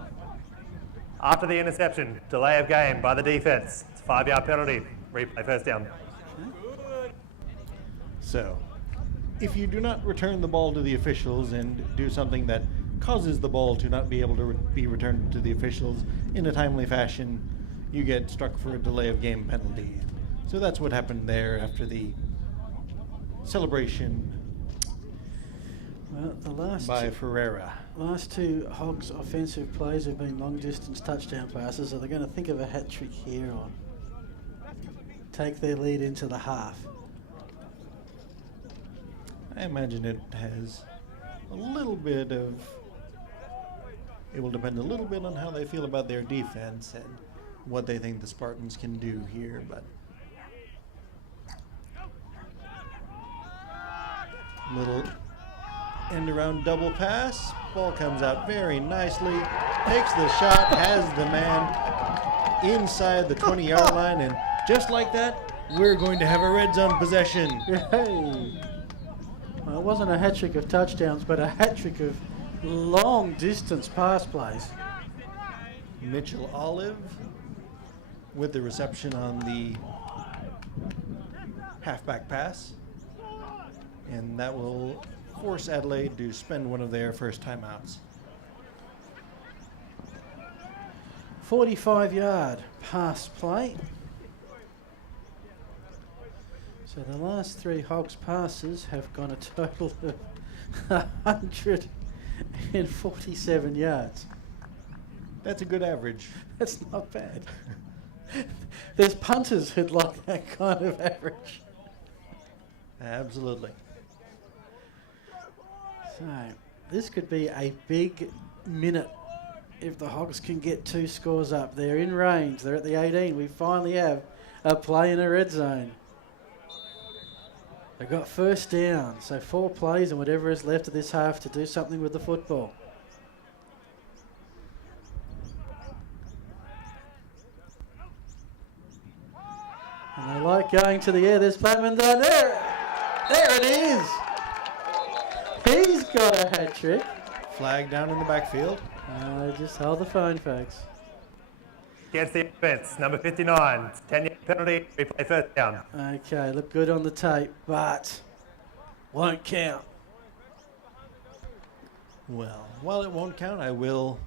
After the interception, delay of game by the defense. It's a 5-yard penalty. Replay first down. So, if you do not return the ball to the officials and do something that causes the ball to not be able to be returned to the officials in a timely fashion, you get struck for a delay of game penalty. So that's what happened there after the celebration by Ferreira. Last two Hogs offensive plays have been long distance touchdown passes. Are they going to think of a hat trick here or take their lead into the half? I imagine it has a little bit of. It will depend a little bit on how they feel about their defense and what they think the Spartans can do here, but little end around double pass. Ball comes out very nicely. Takes the shot, has the man inside the 20-yard line, and just like that, we're going to have a red zone possession. Hey. Well, it wasn't a hat trick of touchdowns, but a hat trick of long distance pass plays. Mitchell Olive with the reception on the halfback pass. And that will force Adelaide to spend one of their first timeouts. 45-yard pass play. So the last three Hogs passes have gone a total of 147 yards. That's a good average. That's not bad. There's punters who'd like that kind of average. Absolutely. So this could be a big minute if the Hogs can get two scores up. They're in range. They're at the 18. We finally have a play in a red zone. They've got first down. So 4 plays and whatever is left of this half to do something with the football. And they like going to the air. There's Plattman down there. There it is. He's got a hat trick. Flag down in the backfield. Just hold the phone, folks. Against the offense, number 59. 10-yard penalty, replay first down. Okay, look good on the tape, but won't count. Well, while it won't count, I will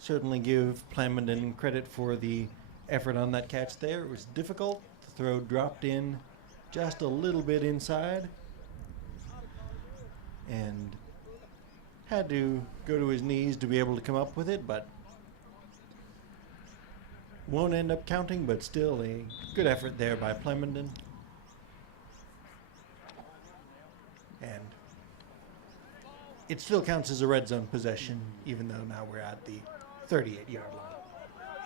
certainly give Plamondon credit for the effort on that catch there. It was difficult. The throw dropped in just a little bit inside and had to go to his knees to be able to come up with it, but won't end up counting, but still a good effort there by Plamondon. And it still counts as a red zone possession, even though now we're at the 38-yard line.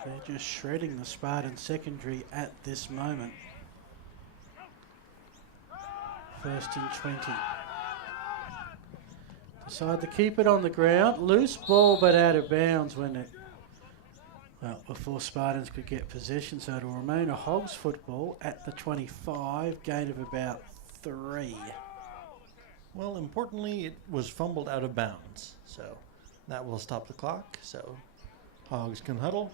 They're just shredding the Spartan secondary at this moment. 1st and 20. Decide to keep it on the ground. Loose ball, but out of bounds when it... Well, before Spartans could get possession, so it'll remain a Hogs football at the 25, gain of about 3. Well, importantly, it was fumbled out of bounds, so that will stop the clock. So Hogs can huddle,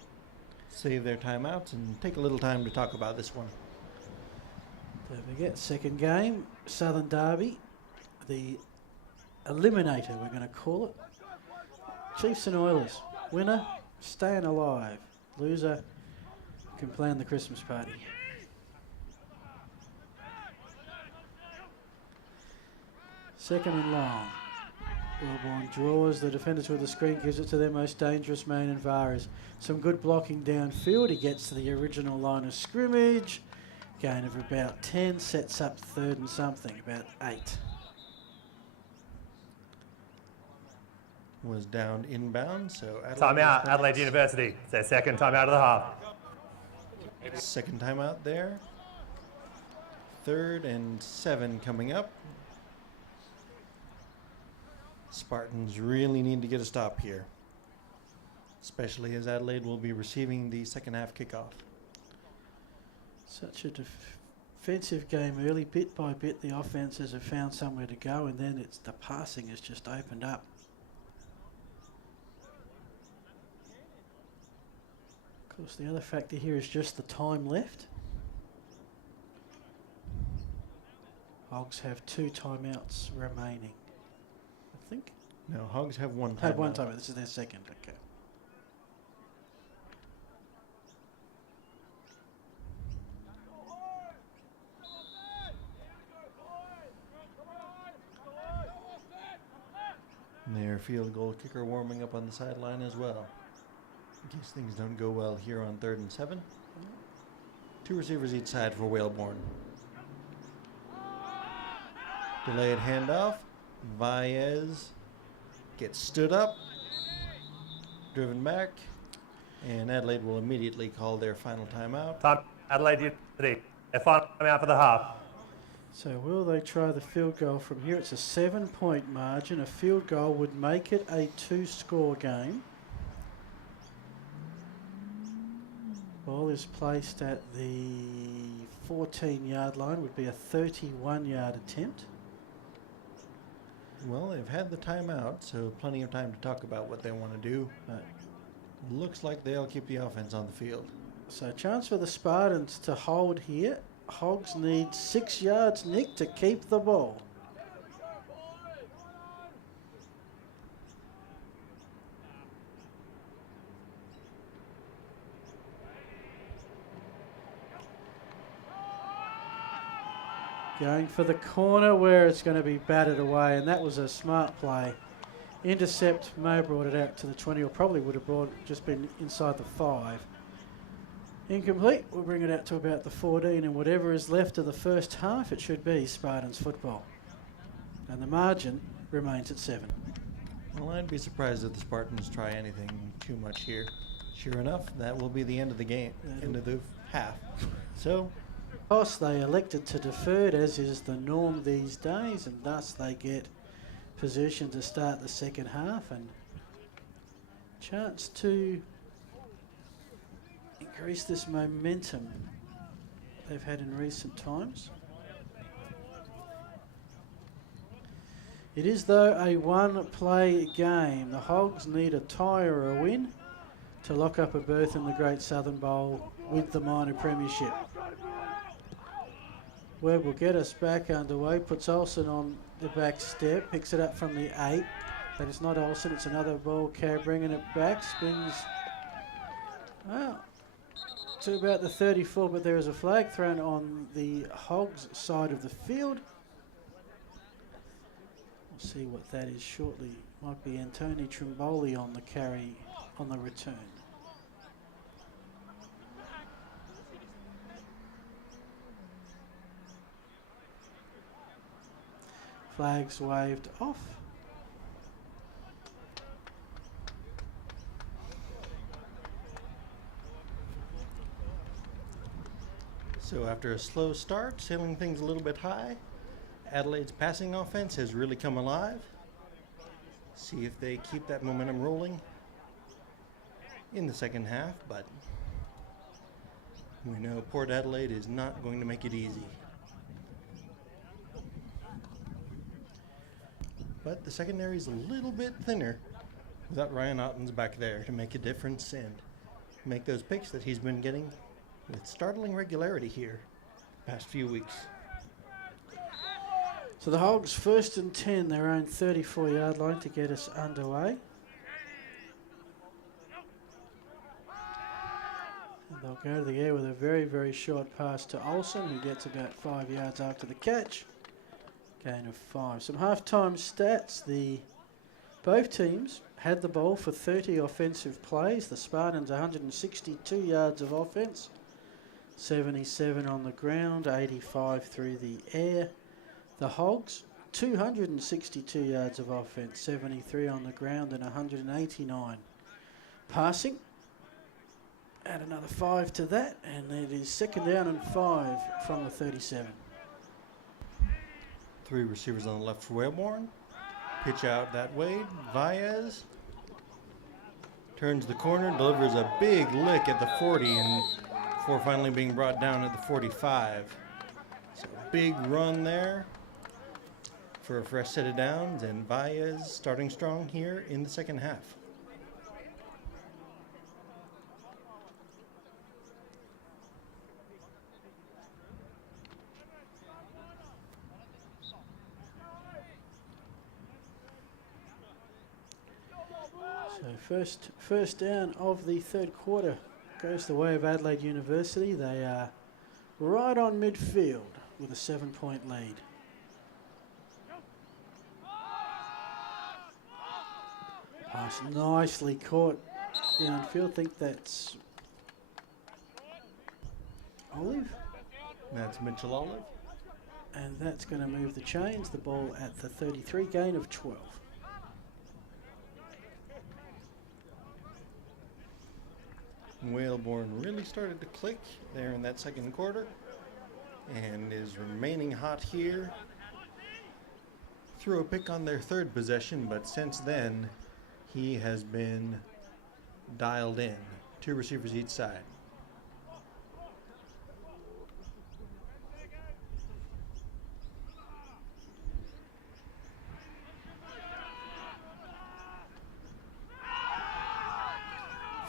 save their timeouts, and take a little time to talk about this one. Don't forget, second game, Southern Derby, the eliminator, we're going to call it. Chiefs and Oilers. Winner, staying alive. Loser can plan the Christmas party. Second and long. Wellborn draws the defender to the screen, gives it to their most dangerous man in Varas. Some good blocking downfield. He gets to the original line of scrimmage. Gain of about 10, sets up 3rd and something, about 8. Was down inbound, so Timeout, Adelaide University. It's their second timeout of the half. Second timeout there. 3rd and 7 coming up. Spartans really need to get a stop here, especially as Adelaide will be receiving the second half kickoff. Such a defensive game early. Bit by bit, the offences have found somewhere to go, and then the passing has just opened up. Of course, the other factor here is just the time left. Hogs have 2 timeouts remaining, I think. No, Hogs have one timeout. Have one timeout. This is their second. Okay. And their field goal kicker warming up on the sideline as well, in case things don't go well here on 3rd and 7. 2 receivers each side for Whalebourne. Delayed handoff. Baez gets stood up, driven back, and Adelaide will immediately call their final timeout. Time, Adelaide, 3. Their final timeout for the half. So will they try the field goal from here? It's a 7-point margin. A field goal would make it a 2-score game. Ball is placed at the 14-yard line. Would be a 31-yard attempt. Well, they've had the timeout, so plenty of time to talk about what they want to do. But looks like they'll keep the offense on the field. So chance for the Spartans to hold here. Hogs need 6 yards, Nick, to keep the ball. Going for the corner where it's going to be batted away, and that was a smart play. Intercept may have brought it out to the 20, or probably would have just been inside the 5. Incomplete. We'll bring it out to about the 14, and whatever is left of the first half, it should be Spartans football. And the margin remains at 7. Well, I'd be surprised if the Spartans try anything too much here. Sure enough, that will be the end of the game, end of the half. So, Course, they elected to defer it, as is the norm these days, and thus they get position to start the second half and chance to increase this momentum they've had in recent times. It is, though, a one-play game. The Hogs need a tie or a win to lock up a berth in the Great Southern Bowl with the minor premiership. Webb will get us back underway, puts Olsen on the back step, picks it up from the 8. But it's not Olsen, it's another ball carrier bringing it back, spins to about the 34, but there is a flag thrown on the Hogs side of the field. We'll see what that is shortly. Might be Antoni Trimboli on the carry on the return. Flags waved off. So after a slow start, sailing things a little bit high, Adelaide's passing offense has really come alive. See if they keep that momentum rolling in the second half, but we know Port Adelaide is not going to make it easy. But the secondary is a little bit thinner without Ryan Ottens back there to make a difference and make those picks that he's been getting with startling regularity here the past few weeks. So the Hogs 1st and 10, their own 34-yard line to get us underway. And they'll go to the air with a very, very short pass to Olsen, who gets about 5 yards after the catch. Gain of 5. Some halftime stats. Both teams had the ball for 30 offensive plays. The Spartans 162 yards of offense, 77 on the ground, 85 through the air. The Hogs 262 yards of offense, 73 on the ground and 189 passing. Add another 5 to that, and it is 2nd down and 5 from the 37. 3 receivers on the left for Whalebourne. Pitch out that way. Baez turns the corner, delivers a big lick at the 40, and before finally being brought down at the 45. So big run there for a fresh set of downs, and Baez starting strong here in the second half. So first down of the third quarter goes the way of Adelaide University. They are right on midfield with a 7-point lead. Pass nicely caught downfield. Think that's Olive. That's Mitchell Olive. And that's going to move the chains. The ball at the 33, gain of 12. Whalebourne really started to click there in that second quarter and is remaining hot here. Threw a pick on their third possession, but since then he has been dialed in. 2 receivers each side.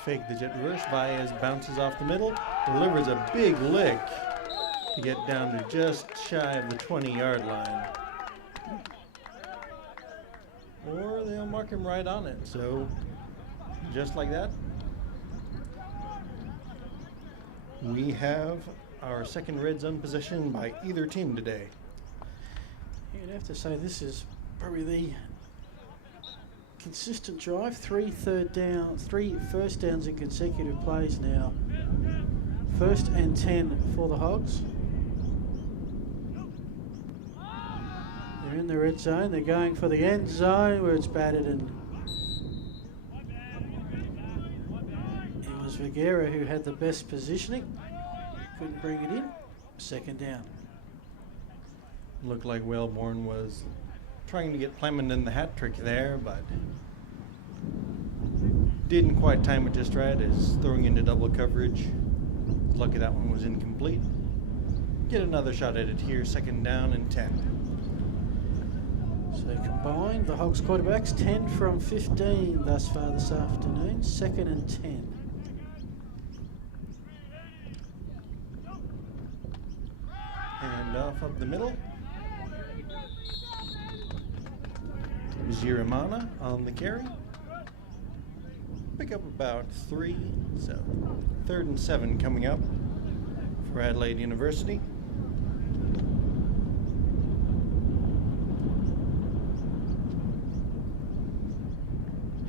Fake the jet reverse. Baez bounces off the middle, delivers a big lick to get down to just shy of the 20-yard line. Or they'll mark him right on it. So, just like that, we have our second red zone possession by either team today. You'd have to say this is probably the consistent drive. 3 first downs in consecutive plays now. 1st and 10 for the Hogs. They're in the red zone. They're going for the end zone where it's batted, and it was Vergara who had the best positioning. Couldn't bring it in. 2nd down. Looked like Whalebourne was trying to get Plemond in the hat trick there, but didn't quite time it just right as throwing into double coverage. Lucky that one was incomplete. Get another shot at it here, 2nd down and 10. So combined, the Hogs quarterbacks 10 from 15 thus far this afternoon, 2nd and 10. And off up the middle. Giramana on the carry. Pick up about 3, so 3rd and 7 coming up for Adelaide University.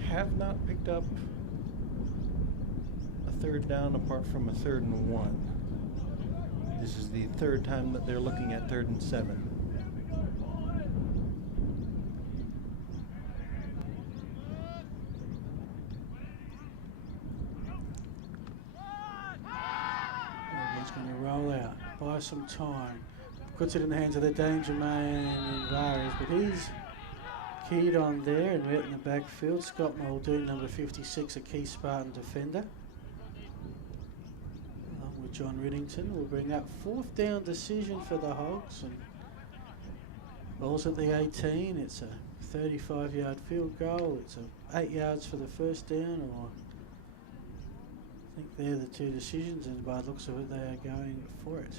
Have not picked up a 3rd down apart from a 3rd and 1. This is the 3rd time that they're looking at 3rd and 7. He's going to roll out, buy some time, puts it in the hands of the danger man in Vares, but he's keyed on there and right in the backfield. Scott Muldoon, number 56, a key Spartan defender. Along with John Riddington will bring up 4th down decision for the Hogs. And ball's at the 18. It's a 35-yard field goal. It's 8 yards for the 1st down, or I think they're the 2 decisions, and by the looks of it, they are going for it.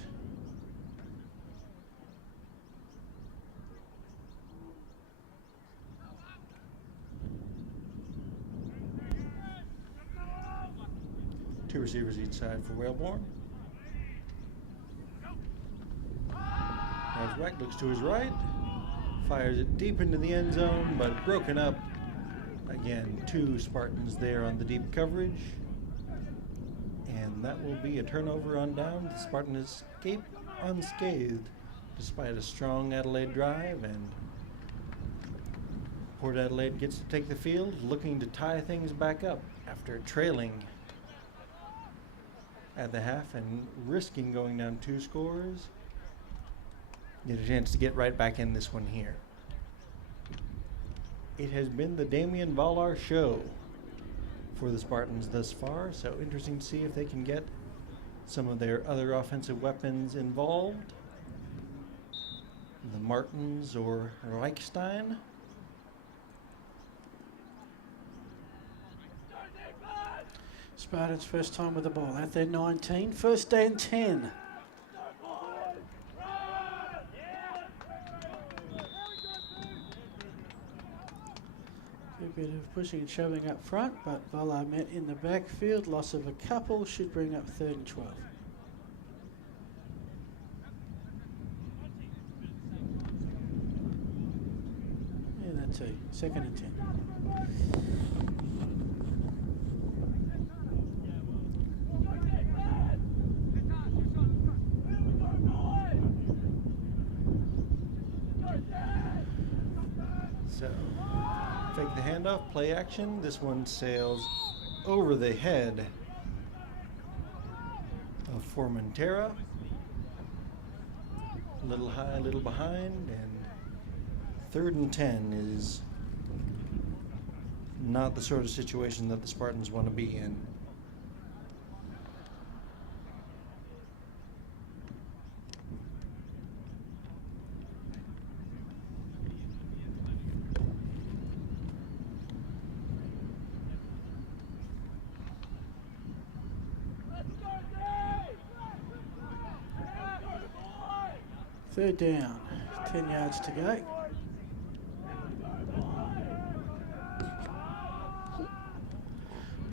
Two receivers each side for Whalebourne. Raswack looks to his right, fires it deep into the end zone, but broken up. Again, 2 Spartans there on the deep coverage. And that will be a turnover on down. The Spartans escape unscathed despite a strong Adelaide drive, and Port Adelaide gets to take the field, looking to tie things back up after trailing at the half and risking going down 2 scores. Get a chance to get right back in this one here. It has been the Damian Valar show for the Spartans thus far, so interesting to see if they can get some of their other offensive weapons involved. The Martins or Reichstein. Spartans first time with the ball at their 19, first and 10. A bit of pushing and shoving up front, but Valar met in the backfield. Loss of a couple should bring up 3rd and 12. Yeah, that too. 2nd and 10. So, fake the handoff, play action. This one sails over the head of Formentera. A little high, a little behind, and 3rd and 10 is not the sort of situation that the Spartans want to be in. Third down, 10 yards to go.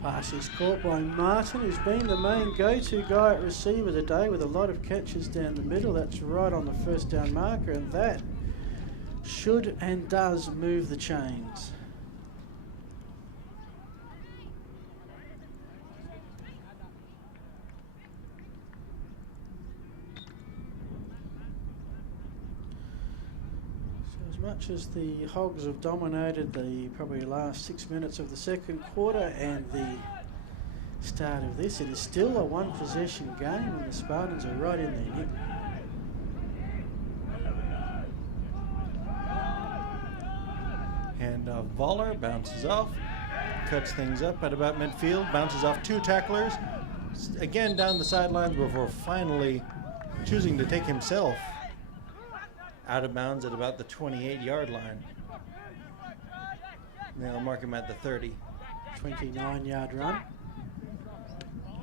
Pass is caught by Martin, who's been the main go-to guy at receiver today with a lot of catches down the middle. That's right on the first down marker, and that should and does move the chains. Much as the Hogs have dominated the probably last 6 minutes of the second quarter and the start of this, it is still a one-possession game and the Spartans are right in there, Nick. And Valar bounces off, cuts things up at about midfield, bounces off 2 tacklers, again down the sidelines before finally choosing to take himself out of bounds at about the 28-yard line. They'll mark him at the 30. 29-yard run.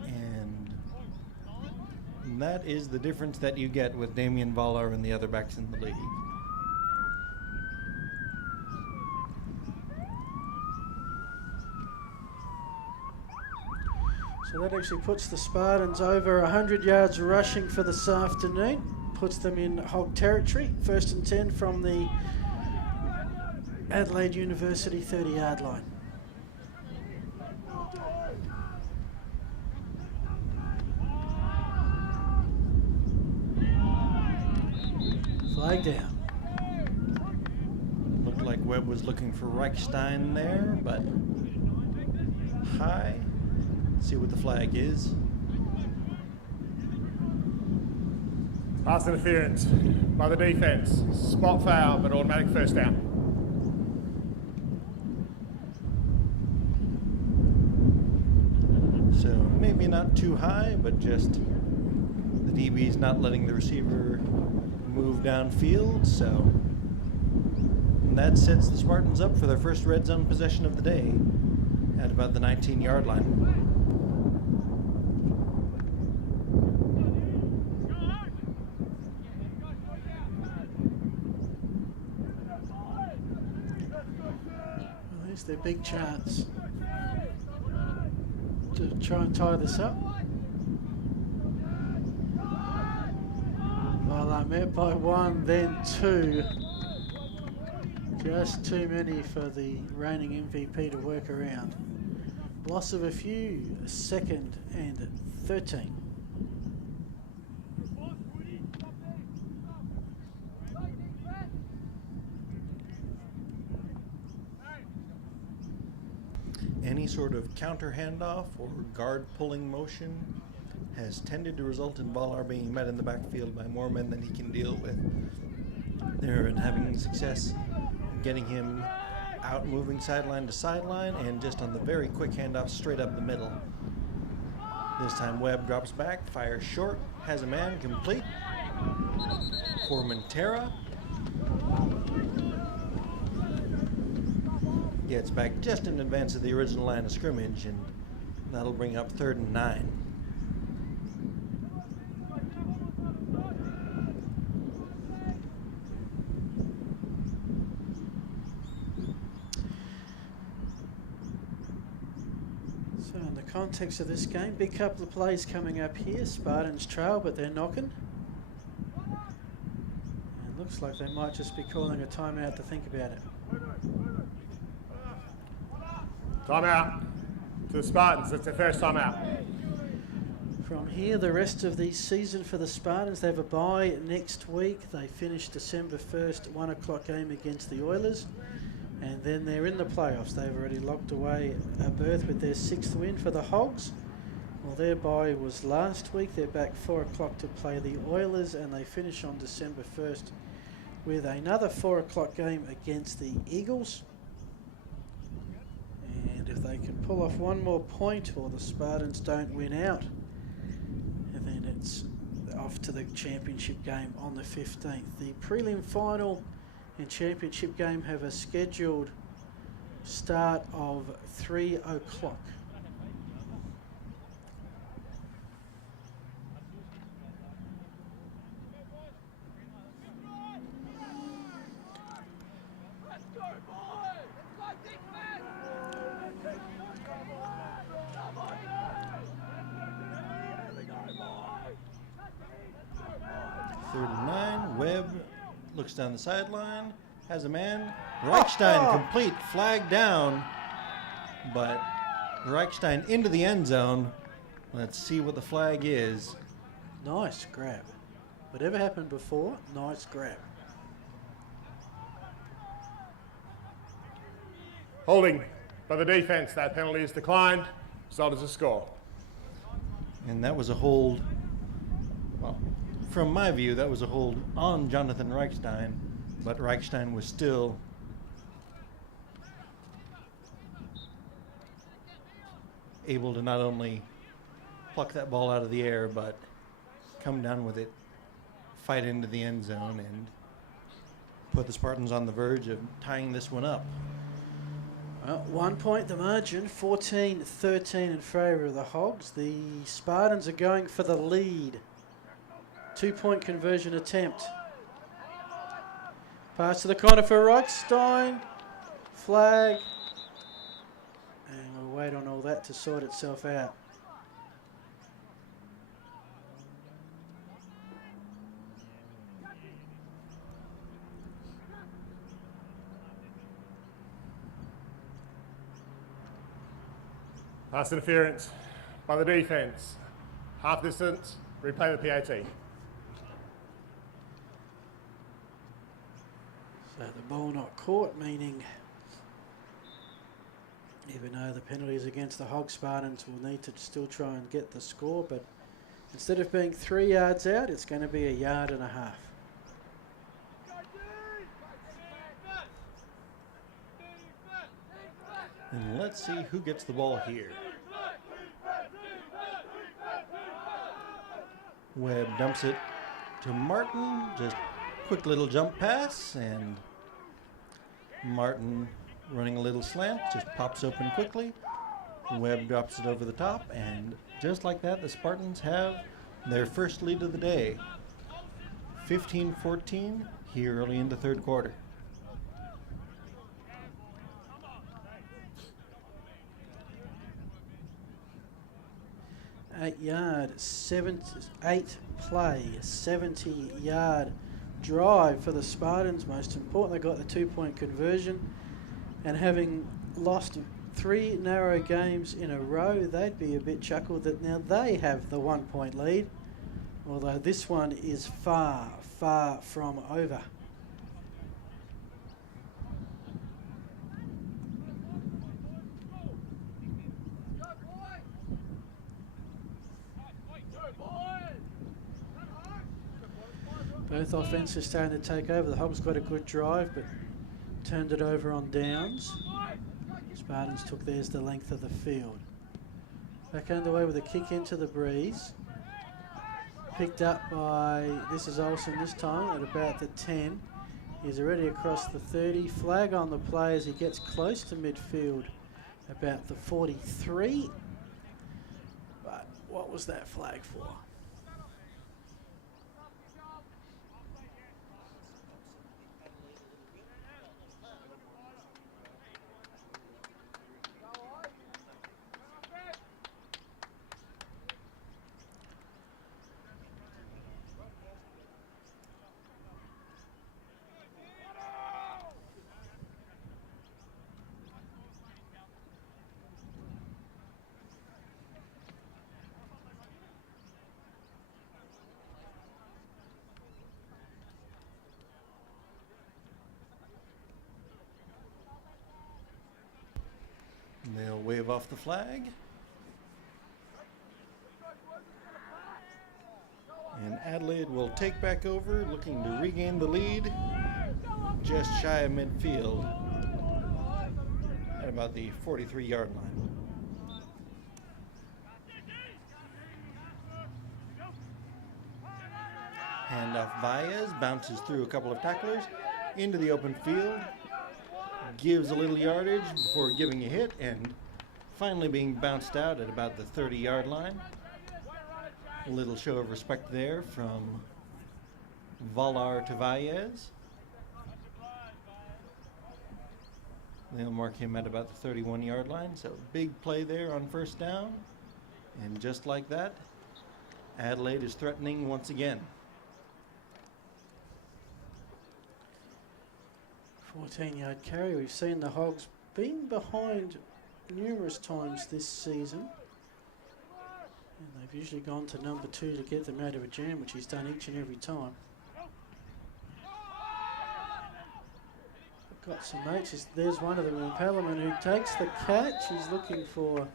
And that is the difference that you get with Damian Valar and the other backs in the league. So that actually puts the Spartans over 100 yards rushing for this afternoon. Puts them in Hog territory. 1st and 10 from the Adelaide University 30-yard line. Flag down. Looked like Webb was looking for Reichstein there, but high. See what the flag is. Pass interference by the defense. Spot foul, but automatic first down. So maybe not too high, but just the DB's not letting the receiver move downfield. So that sets the Spartans up for their first red zone possession of the day at about the 19-yard line. Their big chance to try and tie this up. Well, I met by 1, then 2. Just too many for the reigning MVP to work around. Loss of a few, 2nd and 13. Any sort of counter handoff or guard pulling motion has tended to result in Valar being met in the backfield by more men than he can deal with. They're having success getting him out moving sideline to sideline and just on the very quick handoff straight up the middle. This time Webb drops back, fires short, has a man complete for Montera. Gets back just in advance of the original line of scrimmage, and that'll bring up 3rd and 9. So in the context of this game, big couple of plays coming up here. Spartans trail, but they're knocking. And looks like they might just be calling a timeout to think about it. Timeout to the Spartans. That's their first timeout. From here, the rest of the season for the Spartans, they have a bye next week. They finish December 1st, 1 o'clock game against the Oilers. And then they're in the playoffs. They've already locked away a berth with their 6th win for the Hogs. Well, their bye was last week. They're back 4 o'clock to play the Oilers, and they finish on December 1st with another 4 o'clock game against the Eagles. And if they can pull off one more point, or the Spartans don't win out, and then it's off to the championship game on the 15th. The prelim final and championship game have a scheduled start of 3 o'clock. Looks down the sideline, has a man. Reichstein complete, flag down, but Reichstein into the end zone. Let's see what the flag is. Nice grab. Whatever happened before, nice grab. Holding by the defense. That penalty is declined. Result is a score. And that was a hold. Well, from my view, that was a hold on Jonathan Reichstein, but Reichstein was still able to not only pluck that ball out of the air, but come down with it, fight into the end zone, and put the Spartans on the verge of tying this one up. Well, 1 point the margin, 14-13 in favour of the Hogs. The Spartans are going for the lead. 2-point conversion attempt. Pass to the corner for Reichstein. Flag. And we'll wait on all that to sort itself out. Pass interference by the defense. Half distance, replay the PAT. So the ball not caught, meaning even though the penalty is against the Hog, Spartans will need to still try and get the score, but instead of being 3 yards out, it's going to be 1.5 yards. And let's see who gets the ball here. Webb dumps it to Martin. Just quick little jump pass, and Martin running a little slant, just pops open quickly. Webb drops it over the top, and just like that, the Spartans have their first lead of the day. 15-14 here early in the third quarter. Eight play, 70-yard drive for the Spartans. Most important, they got the 2-point conversion, and having lost 3 narrow games in a row, they'd be a bit chuckled that now they have the 1-point lead, although this one is far, far from over. Both offences starting to take over. The Hogs got a good drive, but turned it over on downs. Spartans took theirs the length of the field. Back underway with a kick into the breeze. Picked up by, this is Olsen this time, at about the 10. He's already across the 30. Flag on the play as he gets close to midfield, about the 43. But what was that flag for? And they'll wave off the flag. And Adelaide will take back over, looking to regain the lead just shy of midfield at about the 43-yard line. Handoff Valles bounces through a couple of tacklers into the open field, gives a little yardage before giving a hit and finally being bounced out at about the 30-yard line. A little show of respect there from Valar to Valles. They'll mark him at about the 31-yard line, so big play there on first down. And just like that, Adelaide is threatening once again. 14-yard carry. We've seen the Hogs being behind numerous times this season. And they've usually gone to number 2 to get them out of a jam, which he's done each and every time. I've got some mates. There's one of them in Pellerman who takes the catch. He's looking for...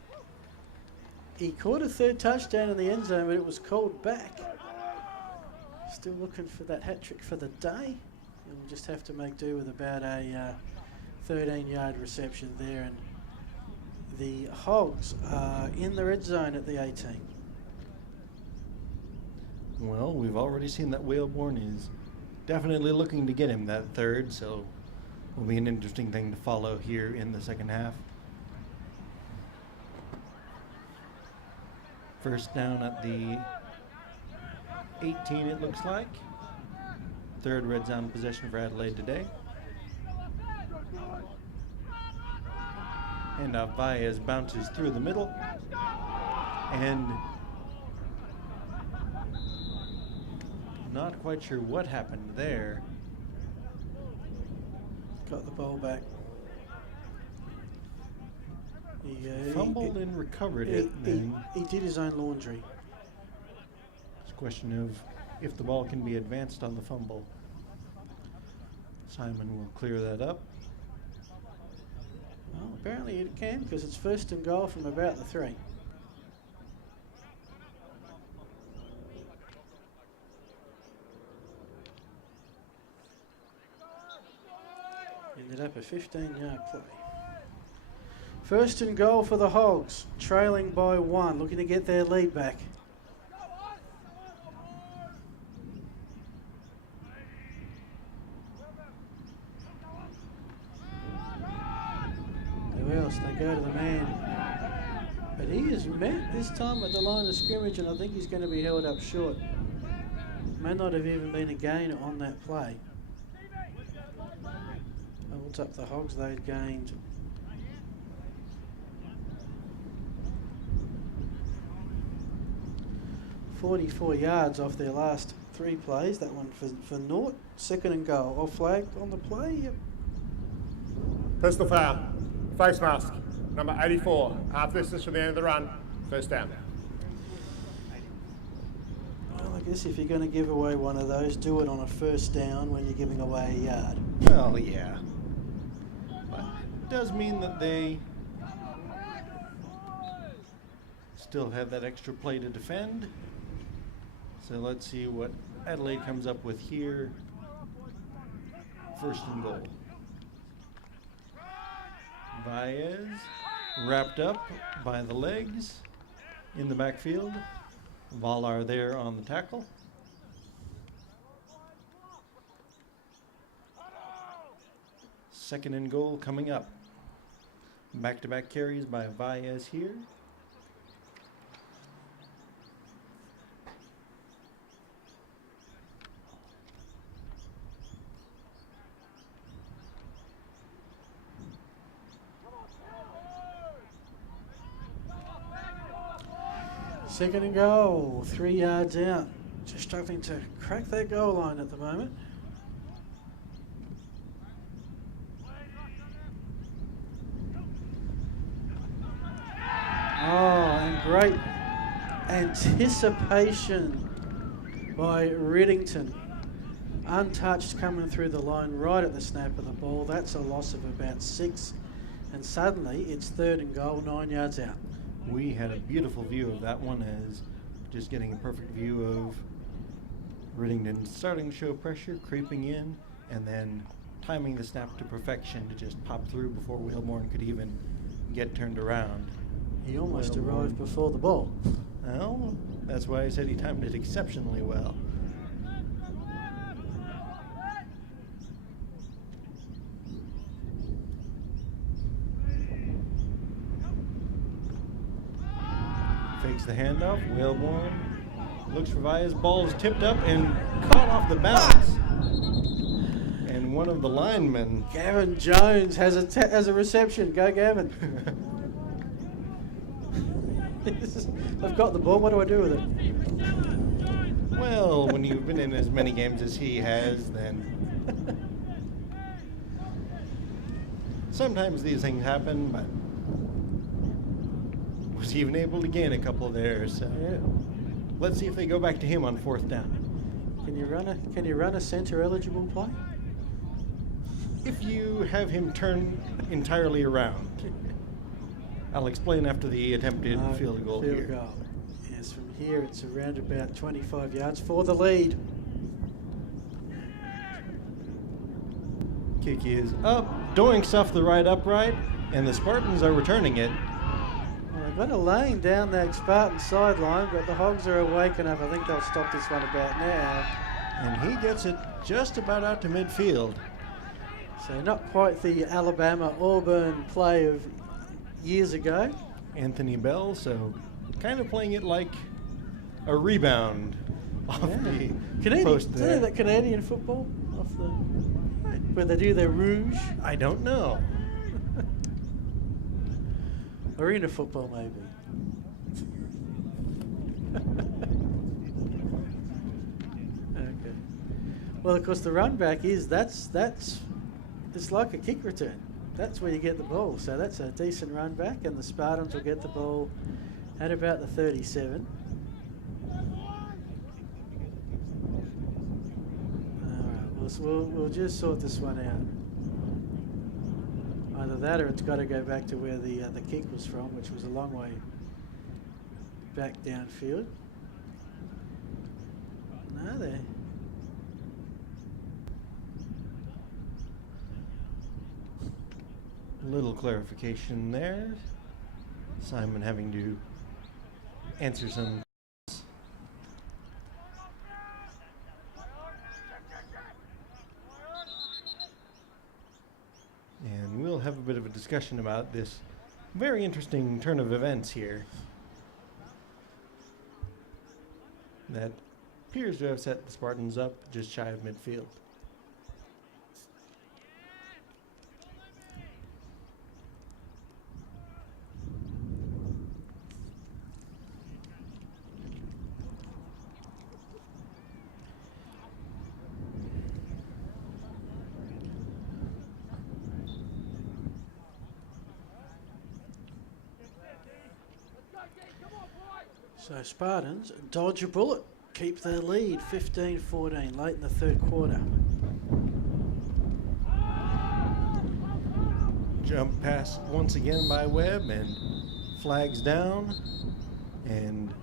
He caught a third touchdown in the end zone, but it was called back. Still looking for that hat-trick for the day. And we'll just have to make do with about a 13-yard reception there. And the Hogs are in the red zone at the 18. Well, we've already seen that Whalebourne is definitely looking to get him that third, so will be an interesting thing to follow here in the second half. First down at the 18, it looks like. Third red zone possession for Adelaide today. And Valles bounces through the middle. And not quite sure what happened there. Got the ball back. He Fumbled and recovered it. He did his own laundry. It's a question of if the ball can be advanced on the fumble. Simon will clear that up. Well, apparently it can, because it's first and goal from about the 3. Ended up a 15-yard play. First and goal for the Hogs, trailing by 1, looking to get their lead back. Who else? They go to the man. But he is met this time at the line of scrimmage, and I think he's going to be held up short. May not have even been a gain on that play. Holds up the Hogs, they'd gained 44 yards off their last 3 plays. That one for naught. Second and goal. Off flag on the play. Yep. Personal foul. Face mask. Number 84. Half distance from the end of the run. First down. Well, I guess if you're going to give away one of those, do it on a first down when you're giving away a yard. Well, yeah. But it does mean that they still have that extra play to defend. So let's see what Adelaide comes up with here. First and goal. Baez wrapped up by the legs in the backfield. Valar there on the tackle. Second and goal coming up. Back-to-back carries by Baez here. Second and goal, 3 yards out. Just struggling to crack that goal line at the moment. Oh, and great anticipation by Riddington. Untouched coming through the line right at the snap of the ball. That's a loss of about 6. And suddenly it's third and goal, 9 yards out. We had a beautiful view of that one, as just getting a perfect view of Riddington starting to show pressure, creeping in, and then timing the snap to perfection to just pop through before Whalebourne could even get turned around. He almost arrived before the ball. Well, that's why I said he timed it exceptionally well. Fakes the handoff. Whalebourne looks for Vaez. Ball is tipped up and caught off the bounce. And one of the linemen. Gavin Jones has a reception. Go, Gavin. I've got the ball. What do I do with it? Well, when you've been in as many games as he has, then sometimes these things happen, but was even able to gain a couple there. So Yeah. let's see if they go back to him on fourth down. Can you run a centre eligible play? If you have him turn entirely around. I'll explain after the attempted field goal here. Field goal. Yes, from here it's around about 25 yards for the lead. Kick is up, doinks off the right upright, and the Spartans are returning it. Well, they've got a lane down that Spartan sideline, but the Hogs are awake enough. I think they'll stop this one about now. And he gets it just about out to midfield. So not quite the Alabama-Auburn play of years ago. Anthony Bell, so kind of playing it like a rebound off the post Is there. that Canadian football off the where they do their rouge? I don't know. Arena football, maybe. Okay. Well, of course, the run back is that's it's like a kick return. That's where you get the ball. So that's a decent run back, and the Spartans will get the ball at about the 37. We'll just sort this one out. Either that, or it's got to go back to where the kick was from, which was a long way back downfield. No, there. A little clarification there. Simon having to answer some. And we'll have a bit of a discussion about this very interesting turn of events here that appears to have set the Spartans up just shy of midfield. So Spartans dodge a bullet, keep their lead 15-14 late in the third quarter. Jump pass once again by Webb, and flags down, and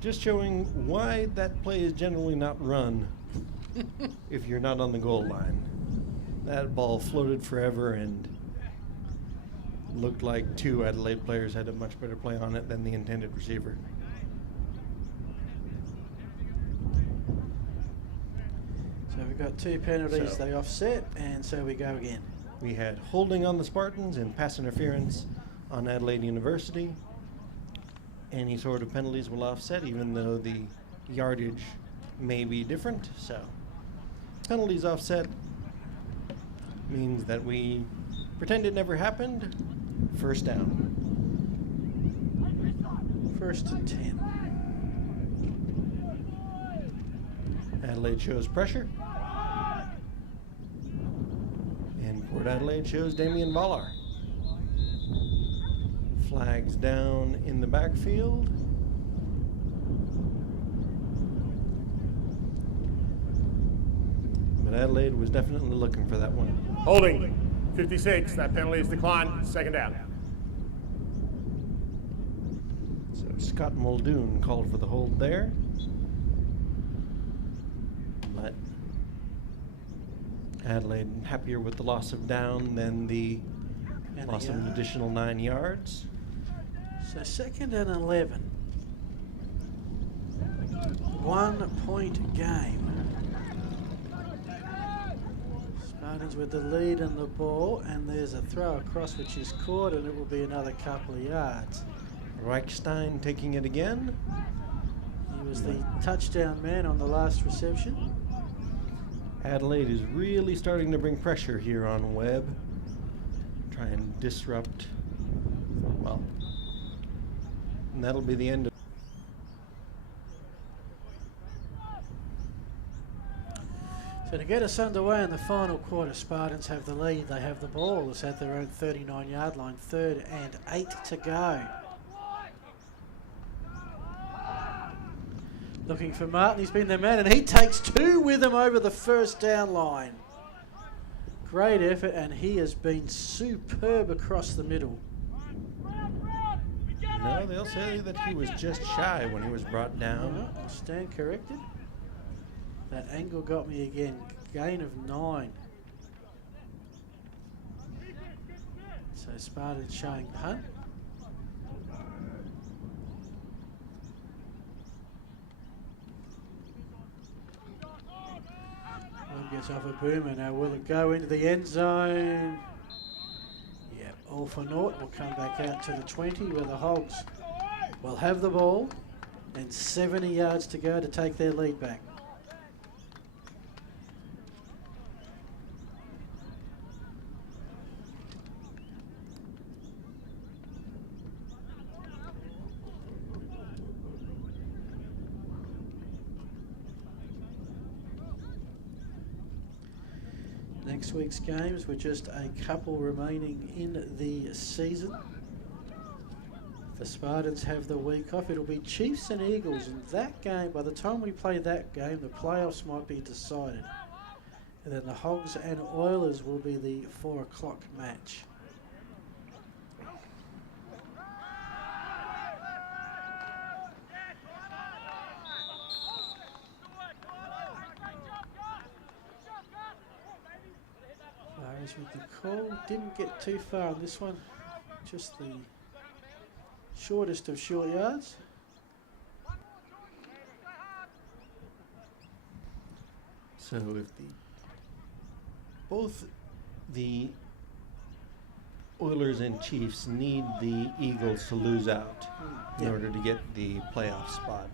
Just showing why that play is generally not run if you're not on the goal line. That ball floated forever and looked like two Adelaide players had a much better play on it than the intended receiver. So we've got 2 penalties, So- they offset, and so we go again. We had holding on the Spartans and pass interference on Adelaide University. Any sort of penalties will offset, even though the yardage may be different. So penalties offset means that we pretend it never happened. First down. 1st and 10. Adelaide shows pressure. And Port Adelaide shows Damien Vollar. Flags down in the backfield. But Adelaide was definitely looking for that one. Holding. 56. That penalty is declined. Second down. So Scott Muldoon called for the hold there. But Adelaide happier with the loss of down than the And loss the of an additional 9 yards. So 2nd and 11. 1 point game. Spartans with the lead and the ball, and there's a throw across which is caught, and it will be another couple of yards. Reichstein taking it again. He was the touchdown man on the last reception. Adelaide is really starting to bring pressure here on Webb. Try and disrupt. Well, and that'll be the end of. So to get us underway in the final quarter, Spartans have the lead. They have the ball. It's at their own 39-yard line. 3rd and 8 to go. Looking for Martin. He's been their man, and he takes 2 with him over the first down line. Great effort, and he has been superb across the middle. No, they'll say that he was just shy when he was brought down. I'll stand corrected. That angle got me again. Gain of 9. So Spartans showing punt. One gets off a boomer. Now will it go into the end zone? Yep, all for naught. We'll come back out to the 20 where the Hogs will have the ball and 70 yards to go to take their lead back. Next week's games were just a couple remaining in the season. The Spartans have the week off. It'll be Chiefs and Eagles, and that game, by the time we play that game, the playoffs might be decided. And then the Hogs and Oilers will be the 4 o'clock match. Fires with the call. Didn't get too far on this one. Just the shortest of short yards. So if both the Oilers and Chiefs need the Eagles to lose out in Yeah. order to get the playoff spot.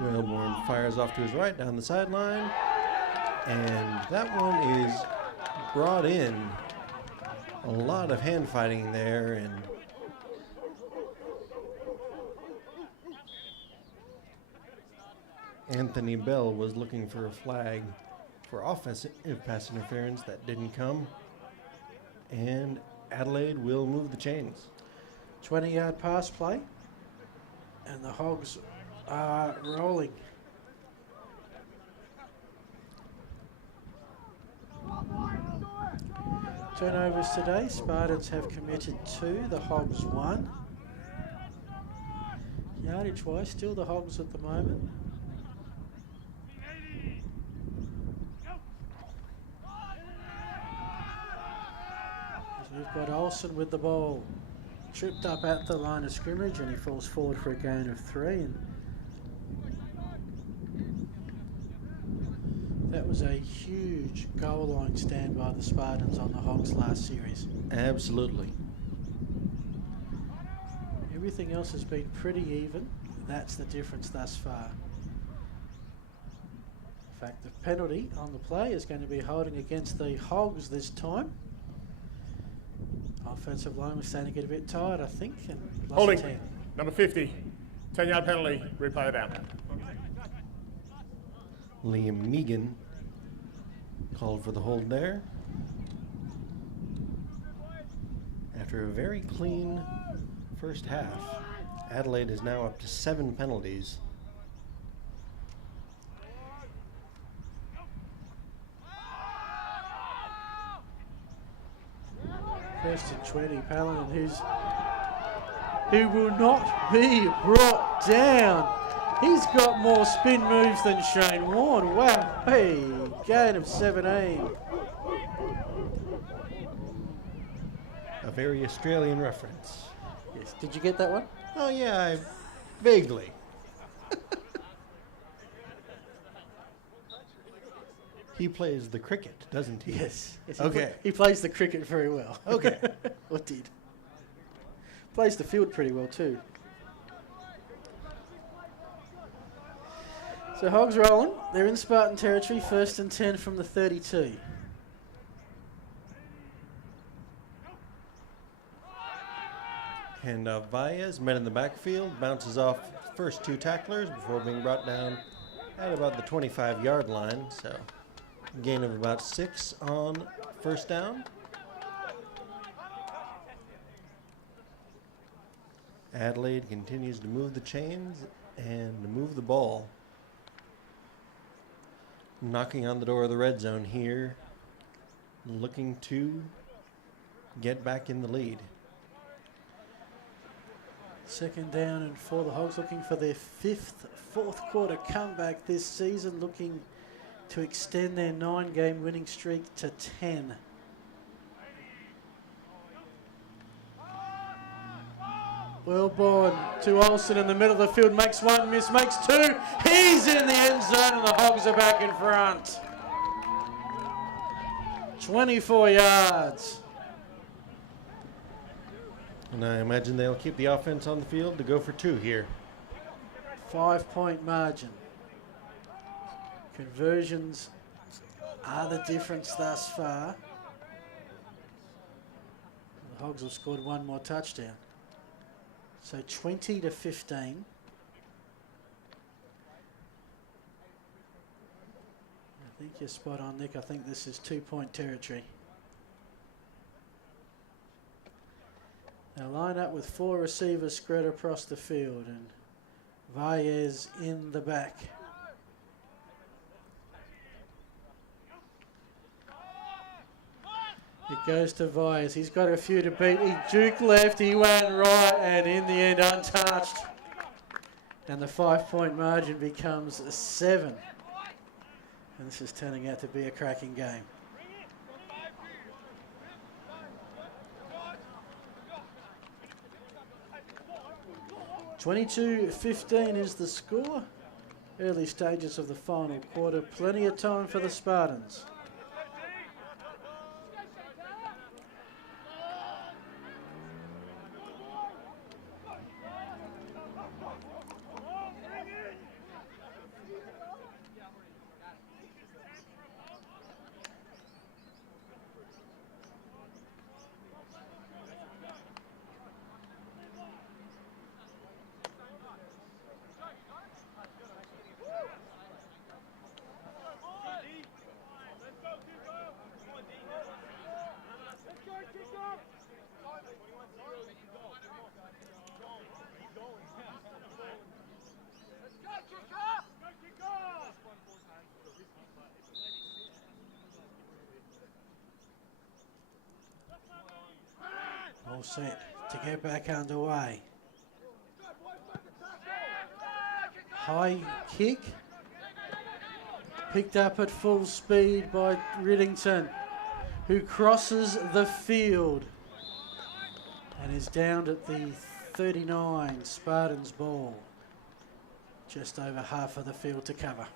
Whalebourne fires off to his right down the sideline, and that one is brought in. A lot of hand fighting there, and Anthony Bell was looking for a flag for offensive pass interference. That didn't come, and Adelaide will move the chains. 20-yard pass play, and the Hogs are rolling. Turnovers today. Spartans have committed 2, the Hogs 1. Yardage-wise, still the Hogs at the moment. As we've got Olsen with the ball. Tripped up at the line of scrimmage and he falls forward for a gain of 3. And that was a huge goal line stand by the Spartans on the Hogs last series. Absolutely. Everything else has been pretty even. That's the difference thus far. In fact, the penalty on the play is going to be holding against the Hogs this time. Offensive line was starting to get a bit tired, I think. And Holding. 10. Number 50. 10-yard penalty. Replay it down. Liam Megan called for the hold there. After a very clean first half, Adelaide is now up to 7 penalties. First and 20, Paladin, who will not be brought down. He's got more spin moves than Shane Warne. Wow, hey, gain of 17. A very Australian reference. Yes, did you get that one? Oh yeah, vaguely. He plays the cricket, doesn't he? Yes. Okay. He plays the cricket very well. Okay. Or did. Plays the field pretty well too. So Hogs rolling. They're in Spartan territory, 1st and 10 from the 32. And Valles, met in the backfield, bounces off first 2 tacklers before being brought down at about the 25-yard line. So gain of about 6 on first down. Adelaide continues to move the chains and to move the ball. Knocking on the door of the red zone here, looking to get back in the lead. 2nd down and 4. The Hogs looking for their 5th fourth quarter comeback this season, looking to extend their 9-game winning streak to 10. Wellborn to Olsen in the middle of the field, makes 1 miss, makes 2. He's in the end zone and the Hogs are back in front. 24 yards. And I imagine they'll keep the offense on the field to go for 2 here. 5-point margin. Conversions are the difference thus far. The Hogs have scored 1 more touchdown. So 20-15. I think you're spot on, Nick. I think this is 2-point territory. Now line up with 4 receivers spread across the field and Valles in the back. It goes to Valles. He's got a few to beat. He juked left, he went right, and in the end untouched. And the 5-point margin becomes 7. And this is turning out to be a cracking game. (22-15) is the score. Early stages of the final quarter. Plenty of time for the Spartans. All set to get back underway. High kick. Picked up at full speed by Riddington, who crosses the field and is down at the 39 Spartans ball. Just over half of the field to cover.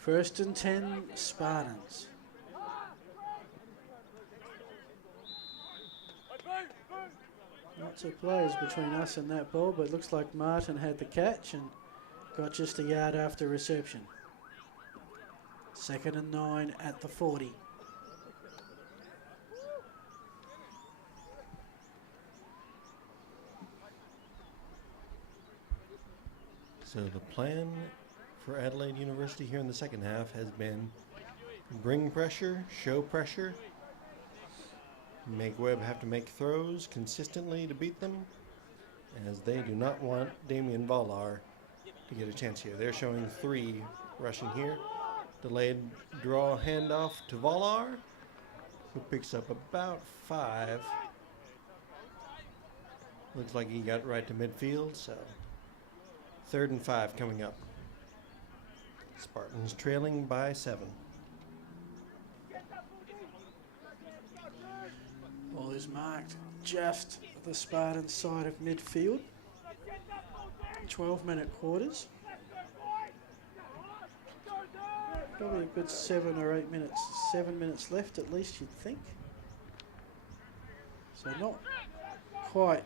First and 10 Spartans. Lots of players between us and that ball, but it looks like Martin had the catch and got just a yard after reception. 2nd and 9 at the 40. So the plan for Adelaide University here in the second half has been bring pressure, show pressure, make Webb have to make throws consistently to beat them, as they do not want Damian Volar to get a chance here. They're showing 3 rushing here. Delayed draw handoff to Volar, who picks up about 5. Looks like he got right to midfield, so 3rd and 5 coming up. Spartans trailing by 7. Ball is marked just the Spartans side of midfield. 12-minute quarters. Probably a good 7 or 8 minutes. 7 minutes left at least, you'd think. So not quite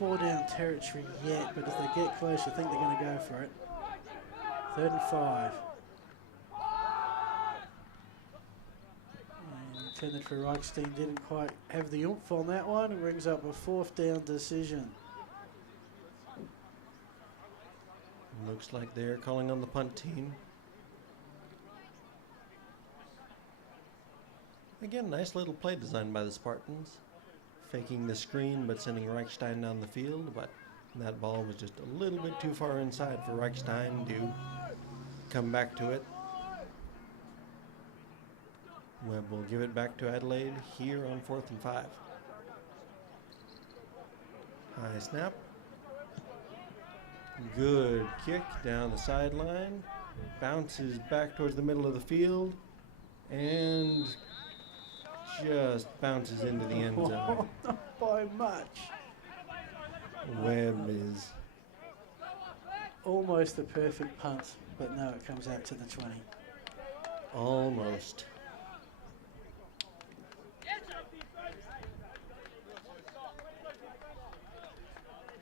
4-down territory yet, but if they get close, I think they're going to go for it. 3rd and 5. And intended for Reichstein, didn't quite have the oomph on that one. It brings up a 4th down decision. Looks like they're calling on the punt team. Again, nice little play designed by the Spartans. Faking the screen but sending Reichstein down the field, but that ball was just a little bit too far inside for Reichstein to come back to it. Webb will give it back to Adelaide here on 4th and 5. High snap. Good kick down the sideline. Bounces back towards the middle of the field and just bounces into the end zone. Not by much. Webb is Almost the perfect punt, but no, it comes out to the 20. almost.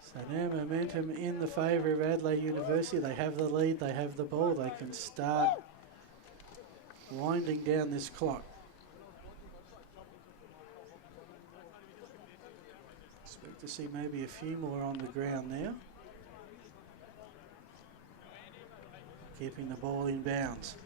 So now momentum in the favour of Adelaide University. They have the lead, they have the ball, they can start winding down this clock. Expect to see maybe a few more on the ground now. Keeping the ball in bounds.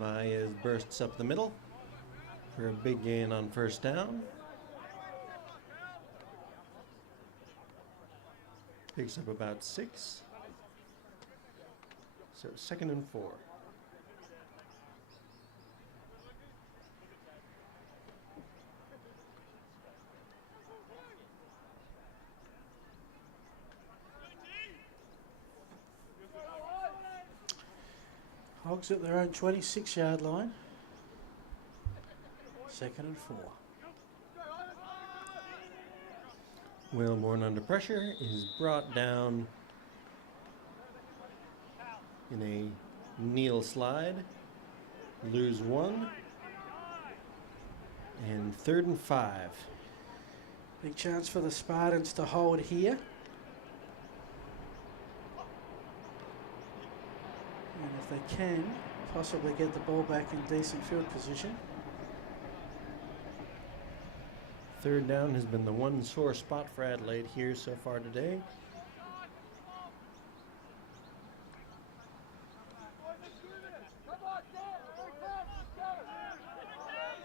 Baez bursts up the middle for a big gain on 1st down. Picks up about 6. So 2nd and 4. Hogs at their own 26-yard line. 2nd and 4. Wellborn under pressure is brought down in a kneel slide. lose 1. And 3rd and 5. Big chance for the Spartans to hold here. And if they can, possibly get the ball back in decent field position. 3rd down has been the one sore spot for Adelaide here so far today.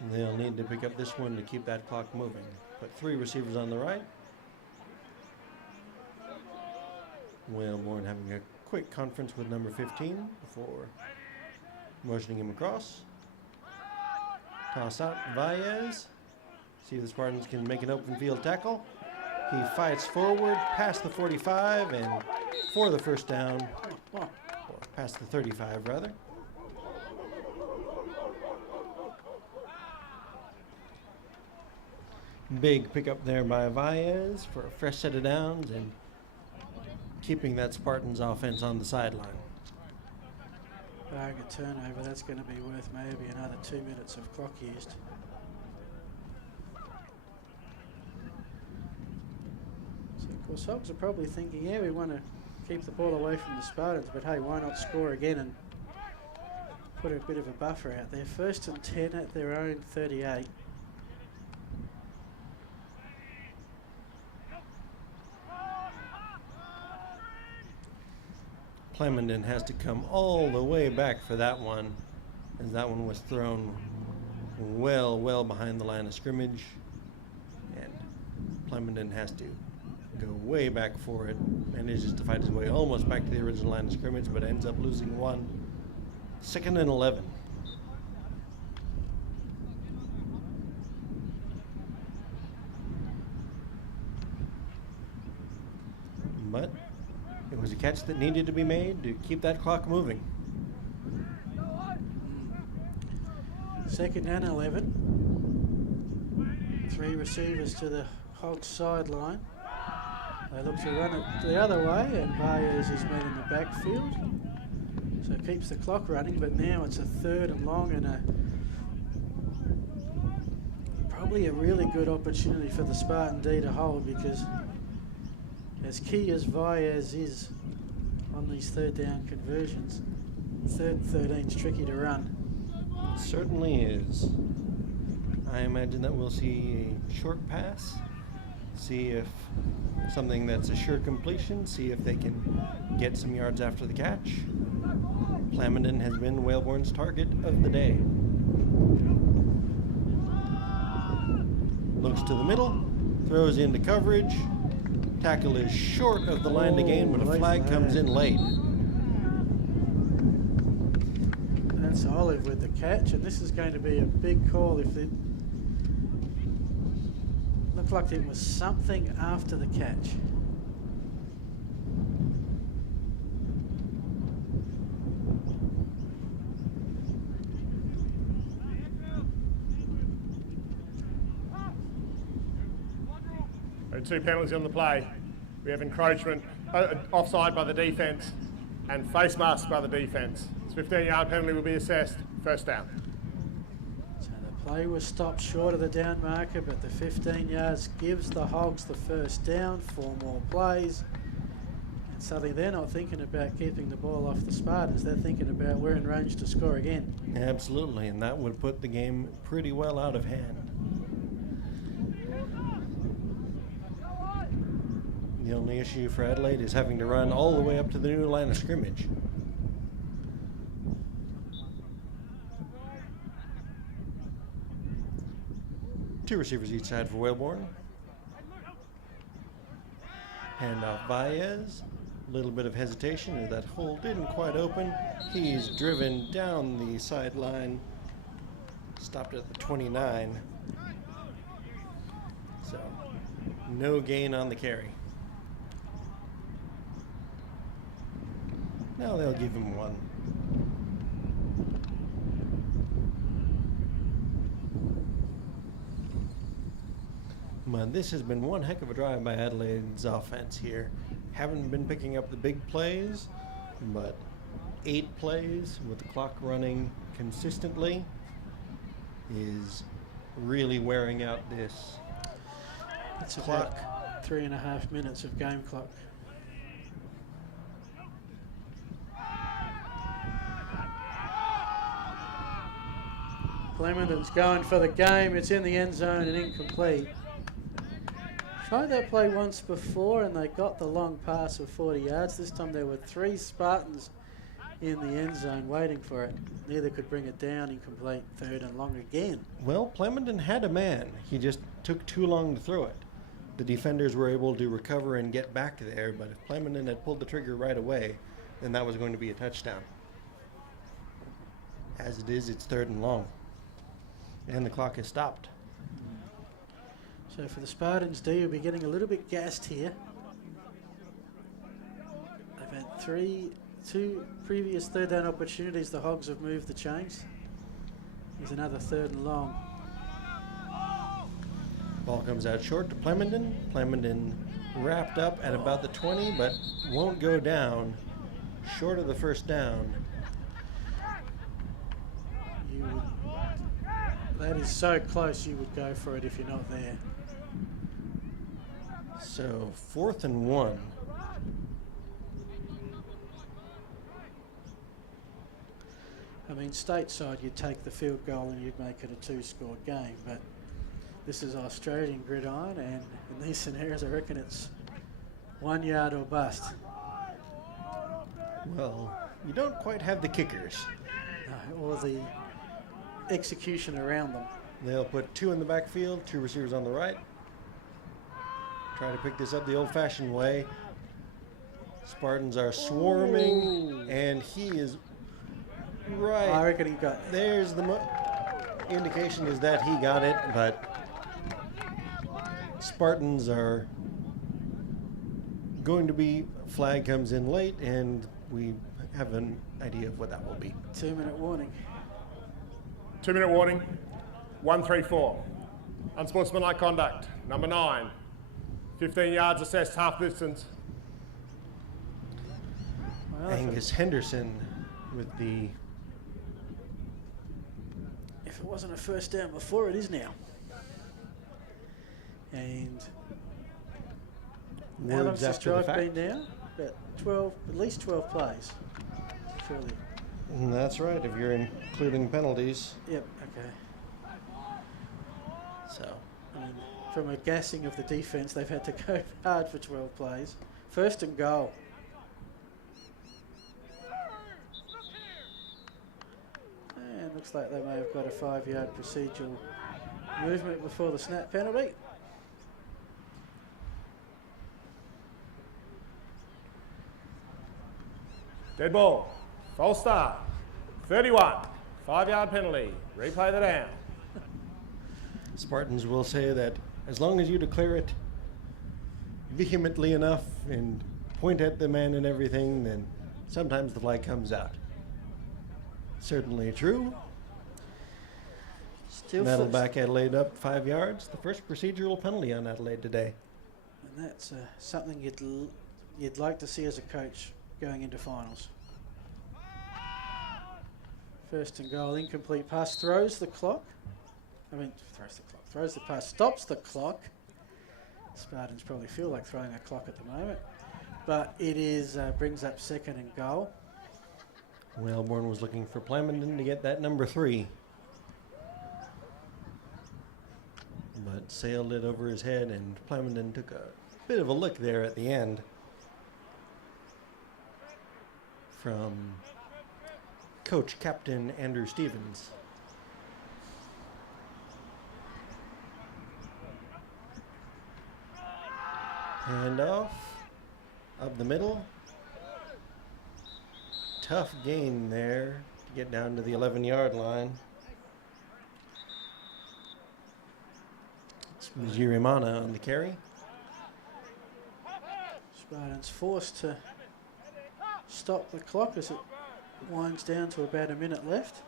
And they'll need to pick up this one to keep that clock moving. Put 3 receivers on the right. Whalebourne having a quick conference with number 15 before motioning him across. Toss out Valles. See if the Spartans can make an open field tackle. He fights forward past the 45 and for the first down, or past the 35 rather. Big pickup there by Valles for a fresh set of downs and keeping that Spartans offense on the sideline. Bargain turnover, that's going to be worth maybe another 2 minutes of clock used. So of course Hogs are probably thinking, yeah, we want to keep the ball away from the Spartans, but hey, why not score again and put a bit of a buffer out there. 1st and 10 at their own 38. Clemendon has to come all the way back for that one, as that one was thrown well behind the line of scrimmage, and Clemendon has to go way back for it. Manages to fight his way almost back to the original line of scrimmage, but ends up losing 1. 2nd and 11. But it was a catch that needed to be made to keep that clock moving. 2nd and 11. 3 receivers to the Hogs sideline. They look to run it the other way, and Valles is met in the backfield. So it keeps the clock running, but now it's a 3rd and long and probably a really good opportunity for the Spartan D to hold, because as key as Valles is on these 3rd down conversions, 3rd and 13 is tricky to run. Certainly is. I imagine that we'll see a short pass, see if something that's a sure completion, see if they can get some yards after the catch. Clemendon has been Whalebourne's target of the day. Looks to the middle, throws into coverage. Tackle is short of the line to gain, but a flag comes in late. That's Olive with the catch, and this is going to be a big call if it looked like it was something after the catch. Two penalties on the play. We have encroachment, offside by the defence, and face mask by the defence. This 15-yard penalty will be assessed. 1st down. So the play was stopped short of the down marker, but the 15 yards gives the Hogs the 1st down. 4 more plays. And suddenly they're not thinking about keeping the ball off the Spartans. They're thinking about we're in range to score again. Absolutely, and that would put the game pretty well out of hand. The only issue for Adelaide is having to run all the way up to the new line of scrimmage. Two receivers each side for Whalebourne. Hand off Valles. A little bit of hesitation as that hole didn't quite open. He's driven down the sideline. Stopped at the 29. So, no gain on the carry. Now they'll give him 1. But this has been one heck of a drive by Adelaide's offense here. Haven't been picking up the big plays, but 8 plays with the clock running consistently is really wearing out this It's clock. about 3.5 minutes of game clock. Clementon's going for the game. It's in the end zone and incomplete. Tried that play once before and they got the long pass of 40 yards. This time there were 3 Spartans in the end zone waiting for it. Neither could bring it down. Incomplete. 3rd and long again. Well, Plemondon had a man. He just took too long to throw it. The defenders were able to recover and get back there, but if Plemondon had pulled the trigger right away, then that was going to be a touchdown. As it is, it's 3rd and long. And the clock has stopped. So for the Spartans, D will be getting a little bit gassed here. They've had 2 previous 3rd down opportunities. The Hogs have moved the chains. Here's another 3rd and long. Ball comes out short to Plemondon. Plemondon wrapped up at about the 20, but won't go down. Short of the 1st down. That is so close, you would go for it if you're not there. So 4th and 1. I mean, stateside, you'd take the field goal and you'd make it a 2-score game, but this is Australian gridiron, and in these scenarios, I reckon it's 1 yard or bust. Well, you don't quite have the kickers. Or the execution around them. They'll put 2 in the backfield, 2 receivers on the right. Try to pick this up the old-fashioned way. Spartans are swarming, and he is right. I reckon he got it. There's the indication is that he got it, but Spartans are going to be, flag comes in late, and we have an idea of what that will be. 2-minute warning. 2-minute warning. 1-3-4. Unsportsmanlike conduct. Number 9. 15 yards assessed, half distance. Well, Angus Henderson with the... if it wasn't a 1st down before, it is now. And how long's words this after the drive fact. been now? About 12, at least 12 plays. Surely. And that's right, if you're including penalties. Yep, okay. So, And from a gassing of the defence, they've had to go hard for 12 plays. 1st and goal. And looks like they may have got a 5-yard procedural movement before the snap penalty. Dead ball. False start. 31. 5-yard penalty. Replay the down. Spartans will say that as long as you declare it vehemently enough and point at the man and everything, then sometimes the flag comes out. Certainly true. Still That'll first. back Adelaide up 5 yards. The first procedural penalty on Adelaide today. And that's something you'd like to see as a coach going into finals. 1st and goal, incomplete pass, throws the pass, stops the clock. Spartans probably feel like throwing a clock at the moment, but it is brings up 2nd and goal. Wellborn was looking for Plemondon to get that number 3. But sailed it over his head, and Plemondon took a bit of a look there at the end from Coach Captain Andrew Stevens. Hand off, up the middle. Tough gain there to get down to the 11-yard line. Girimana on the carry. Spartans forced to stop the clock as it winds down to about a minute left.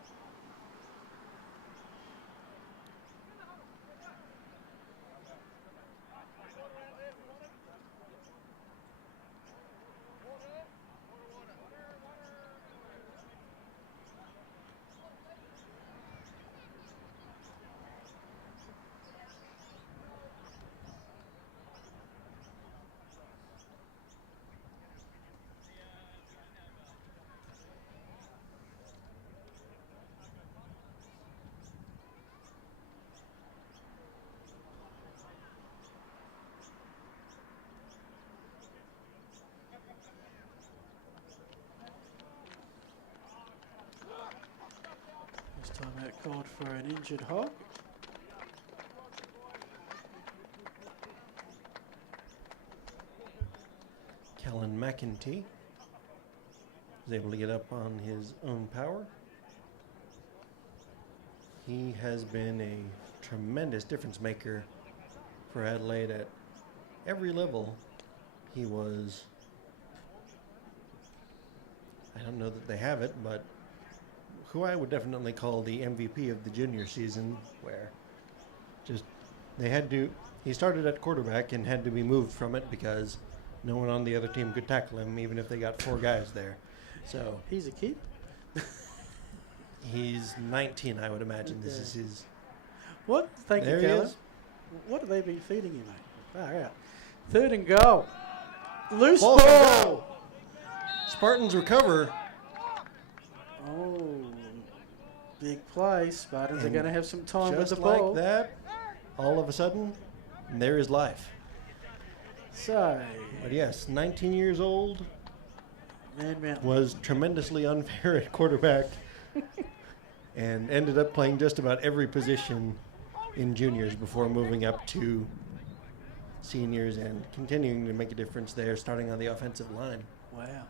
Called for an injured hog. Callan McEntee was able to get up on his own power. He has been a tremendous difference maker for Adelaide at every level. He was, I don't know that they have it, but who I would definitely call the MVP of the junior season, where just they had to, he started at quarterback and had to be moved from it because no one on the other team could tackle him, even if they got 4 guys there. So He's a kid. he's 19, I would imagine. This is his. What? Thank There you, he Callan. is. What have they been feeding you, mate? Far out. 3rd and goal. Loose Ball ball. comes Spartans recover. Oh, big play. Spartans are And going to have some time with Just the like ball. that, all of a sudden, there is life. So, But yes, 19 years old, Man Mountain. was tremendously unfair at quarterback and ended up playing just about every position in juniors before moving up to seniors and continuing to make a difference there, starting on the offensive line. Wow.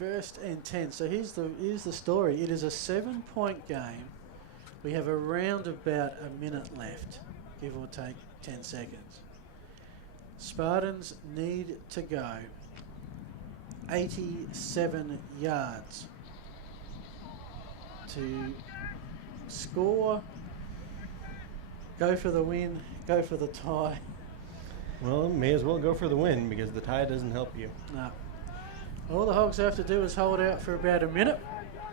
1st and 10. So here's the story. It is a 7-point game. We have around about a minute left, give or take 10 seconds. Spartans need to go 87 yards to score, go for the win, go for the tie. Well, may as well go for the win because the tie doesn't help you. No. All the Hogs have to do is hold out for about a minute,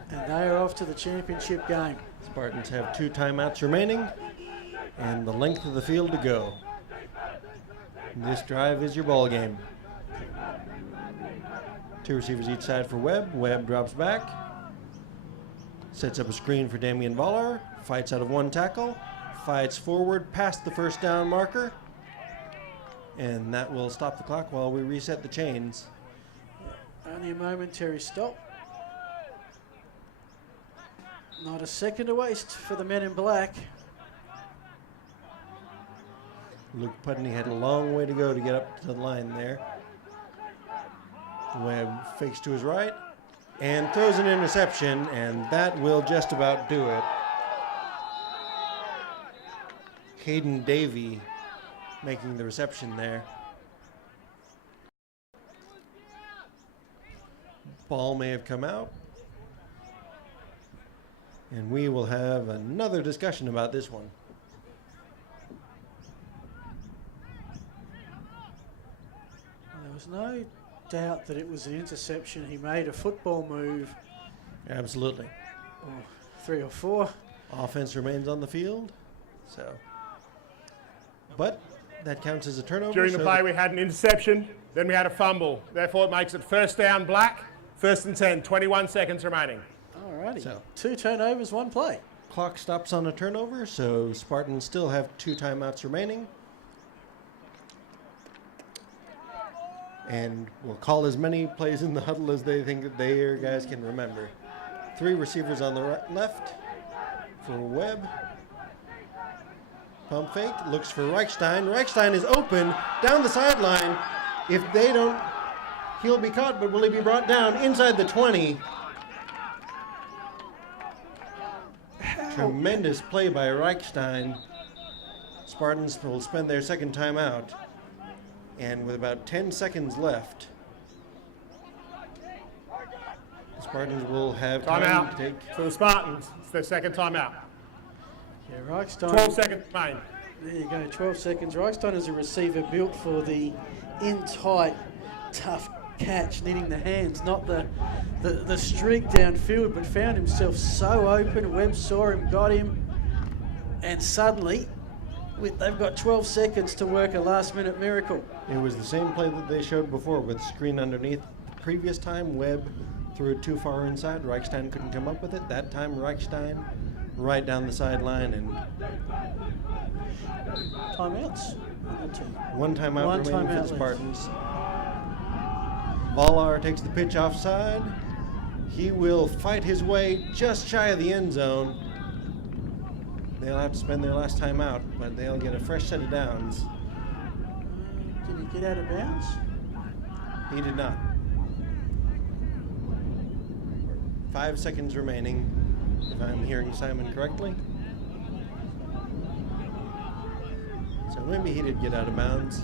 and they are off to the championship game. Spartans have 2 timeouts remaining and the length of the field to go. This drive is your ball game. 2 receivers each side for Webb. Webb drops back, sets up a screen for Damian Voller, fights out of 1 tackle, fights forward past the 1st down marker, and that will stop the clock while we reset the chains. Only a momentary stop. Not a second to waste for the men in black. Luke Putney had a long way to go to get up to the line there. Webb fakes to his right and throws an interception, and that will just about do it. Hayden Davey making the reception there. Ball may have come out. And we will have another discussion about this one. There was no doubt that it was an interception. He made a football move, Absolutely. 3 or 4. Offense remains on the field. So, but that counts as a turnover. During the so play, we had an interception, then we had a fumble. Therefore, it makes it 1st down black, 1st and 10, 21 seconds remaining. Alrighty. So. 2 turnovers, 1 play. Clock stops on a turnover, so Spartans still have 2 timeouts remaining. And we'll call as many plays in the huddle as they think that their guys can remember. 3 receivers on the left for Webb. Pump fake, looks for Reichstein. Reichstein is open down the sideline. If they don't, he'll be caught, but will he be brought down inside the 20? Tremendous play by Reichstein. Spartans will spend their 2nd timeout. And with about 10 seconds left, the Spartans will have time Timeout to take. for the Spartans. It's their 2nd timeout. Yeah, Reichstein. 12 seconds remain. There you go, 12 seconds. Reichstein is a receiver built for the in-tight, tough catch, needing the hands, not the streak downfield, but found himself so open. Webb saw him, got him, and suddenly they've got 12 seconds to work a last-minute miracle. It was the same play that they showed before with screen underneath. The previous time, Webb threw it too far inside. Reichstein couldn't come up with it. That time, Reichstein right down the sideline, and Timeouts? 1 timeout One remaining timeout for the left. Spartans. Volar takes the pitch offside. He will fight his way just shy of the end zone. They'll have to spend their last time out, but they'll get a fresh set of downs. Did he get out of bounds? He did not. 5 seconds remaining, if I'm hearing Simon correctly. So maybe he did get out of bounds.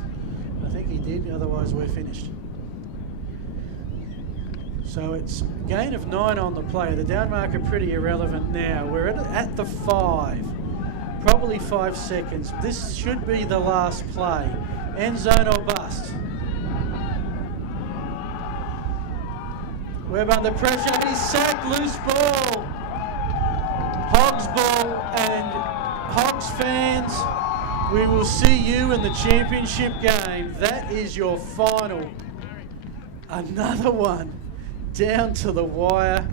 I think he did, otherwise we're finished. So it's gain of 9 on the play. The down marker pretty irrelevant now. We're at the 5. Probably 5 seconds. This should be the last play. End zone or bust. Webb under pressure. He's sacked. Loose ball. Hogs ball. And Hogs fans, we will see you in the championship game. That is your final. Another one down to the wire.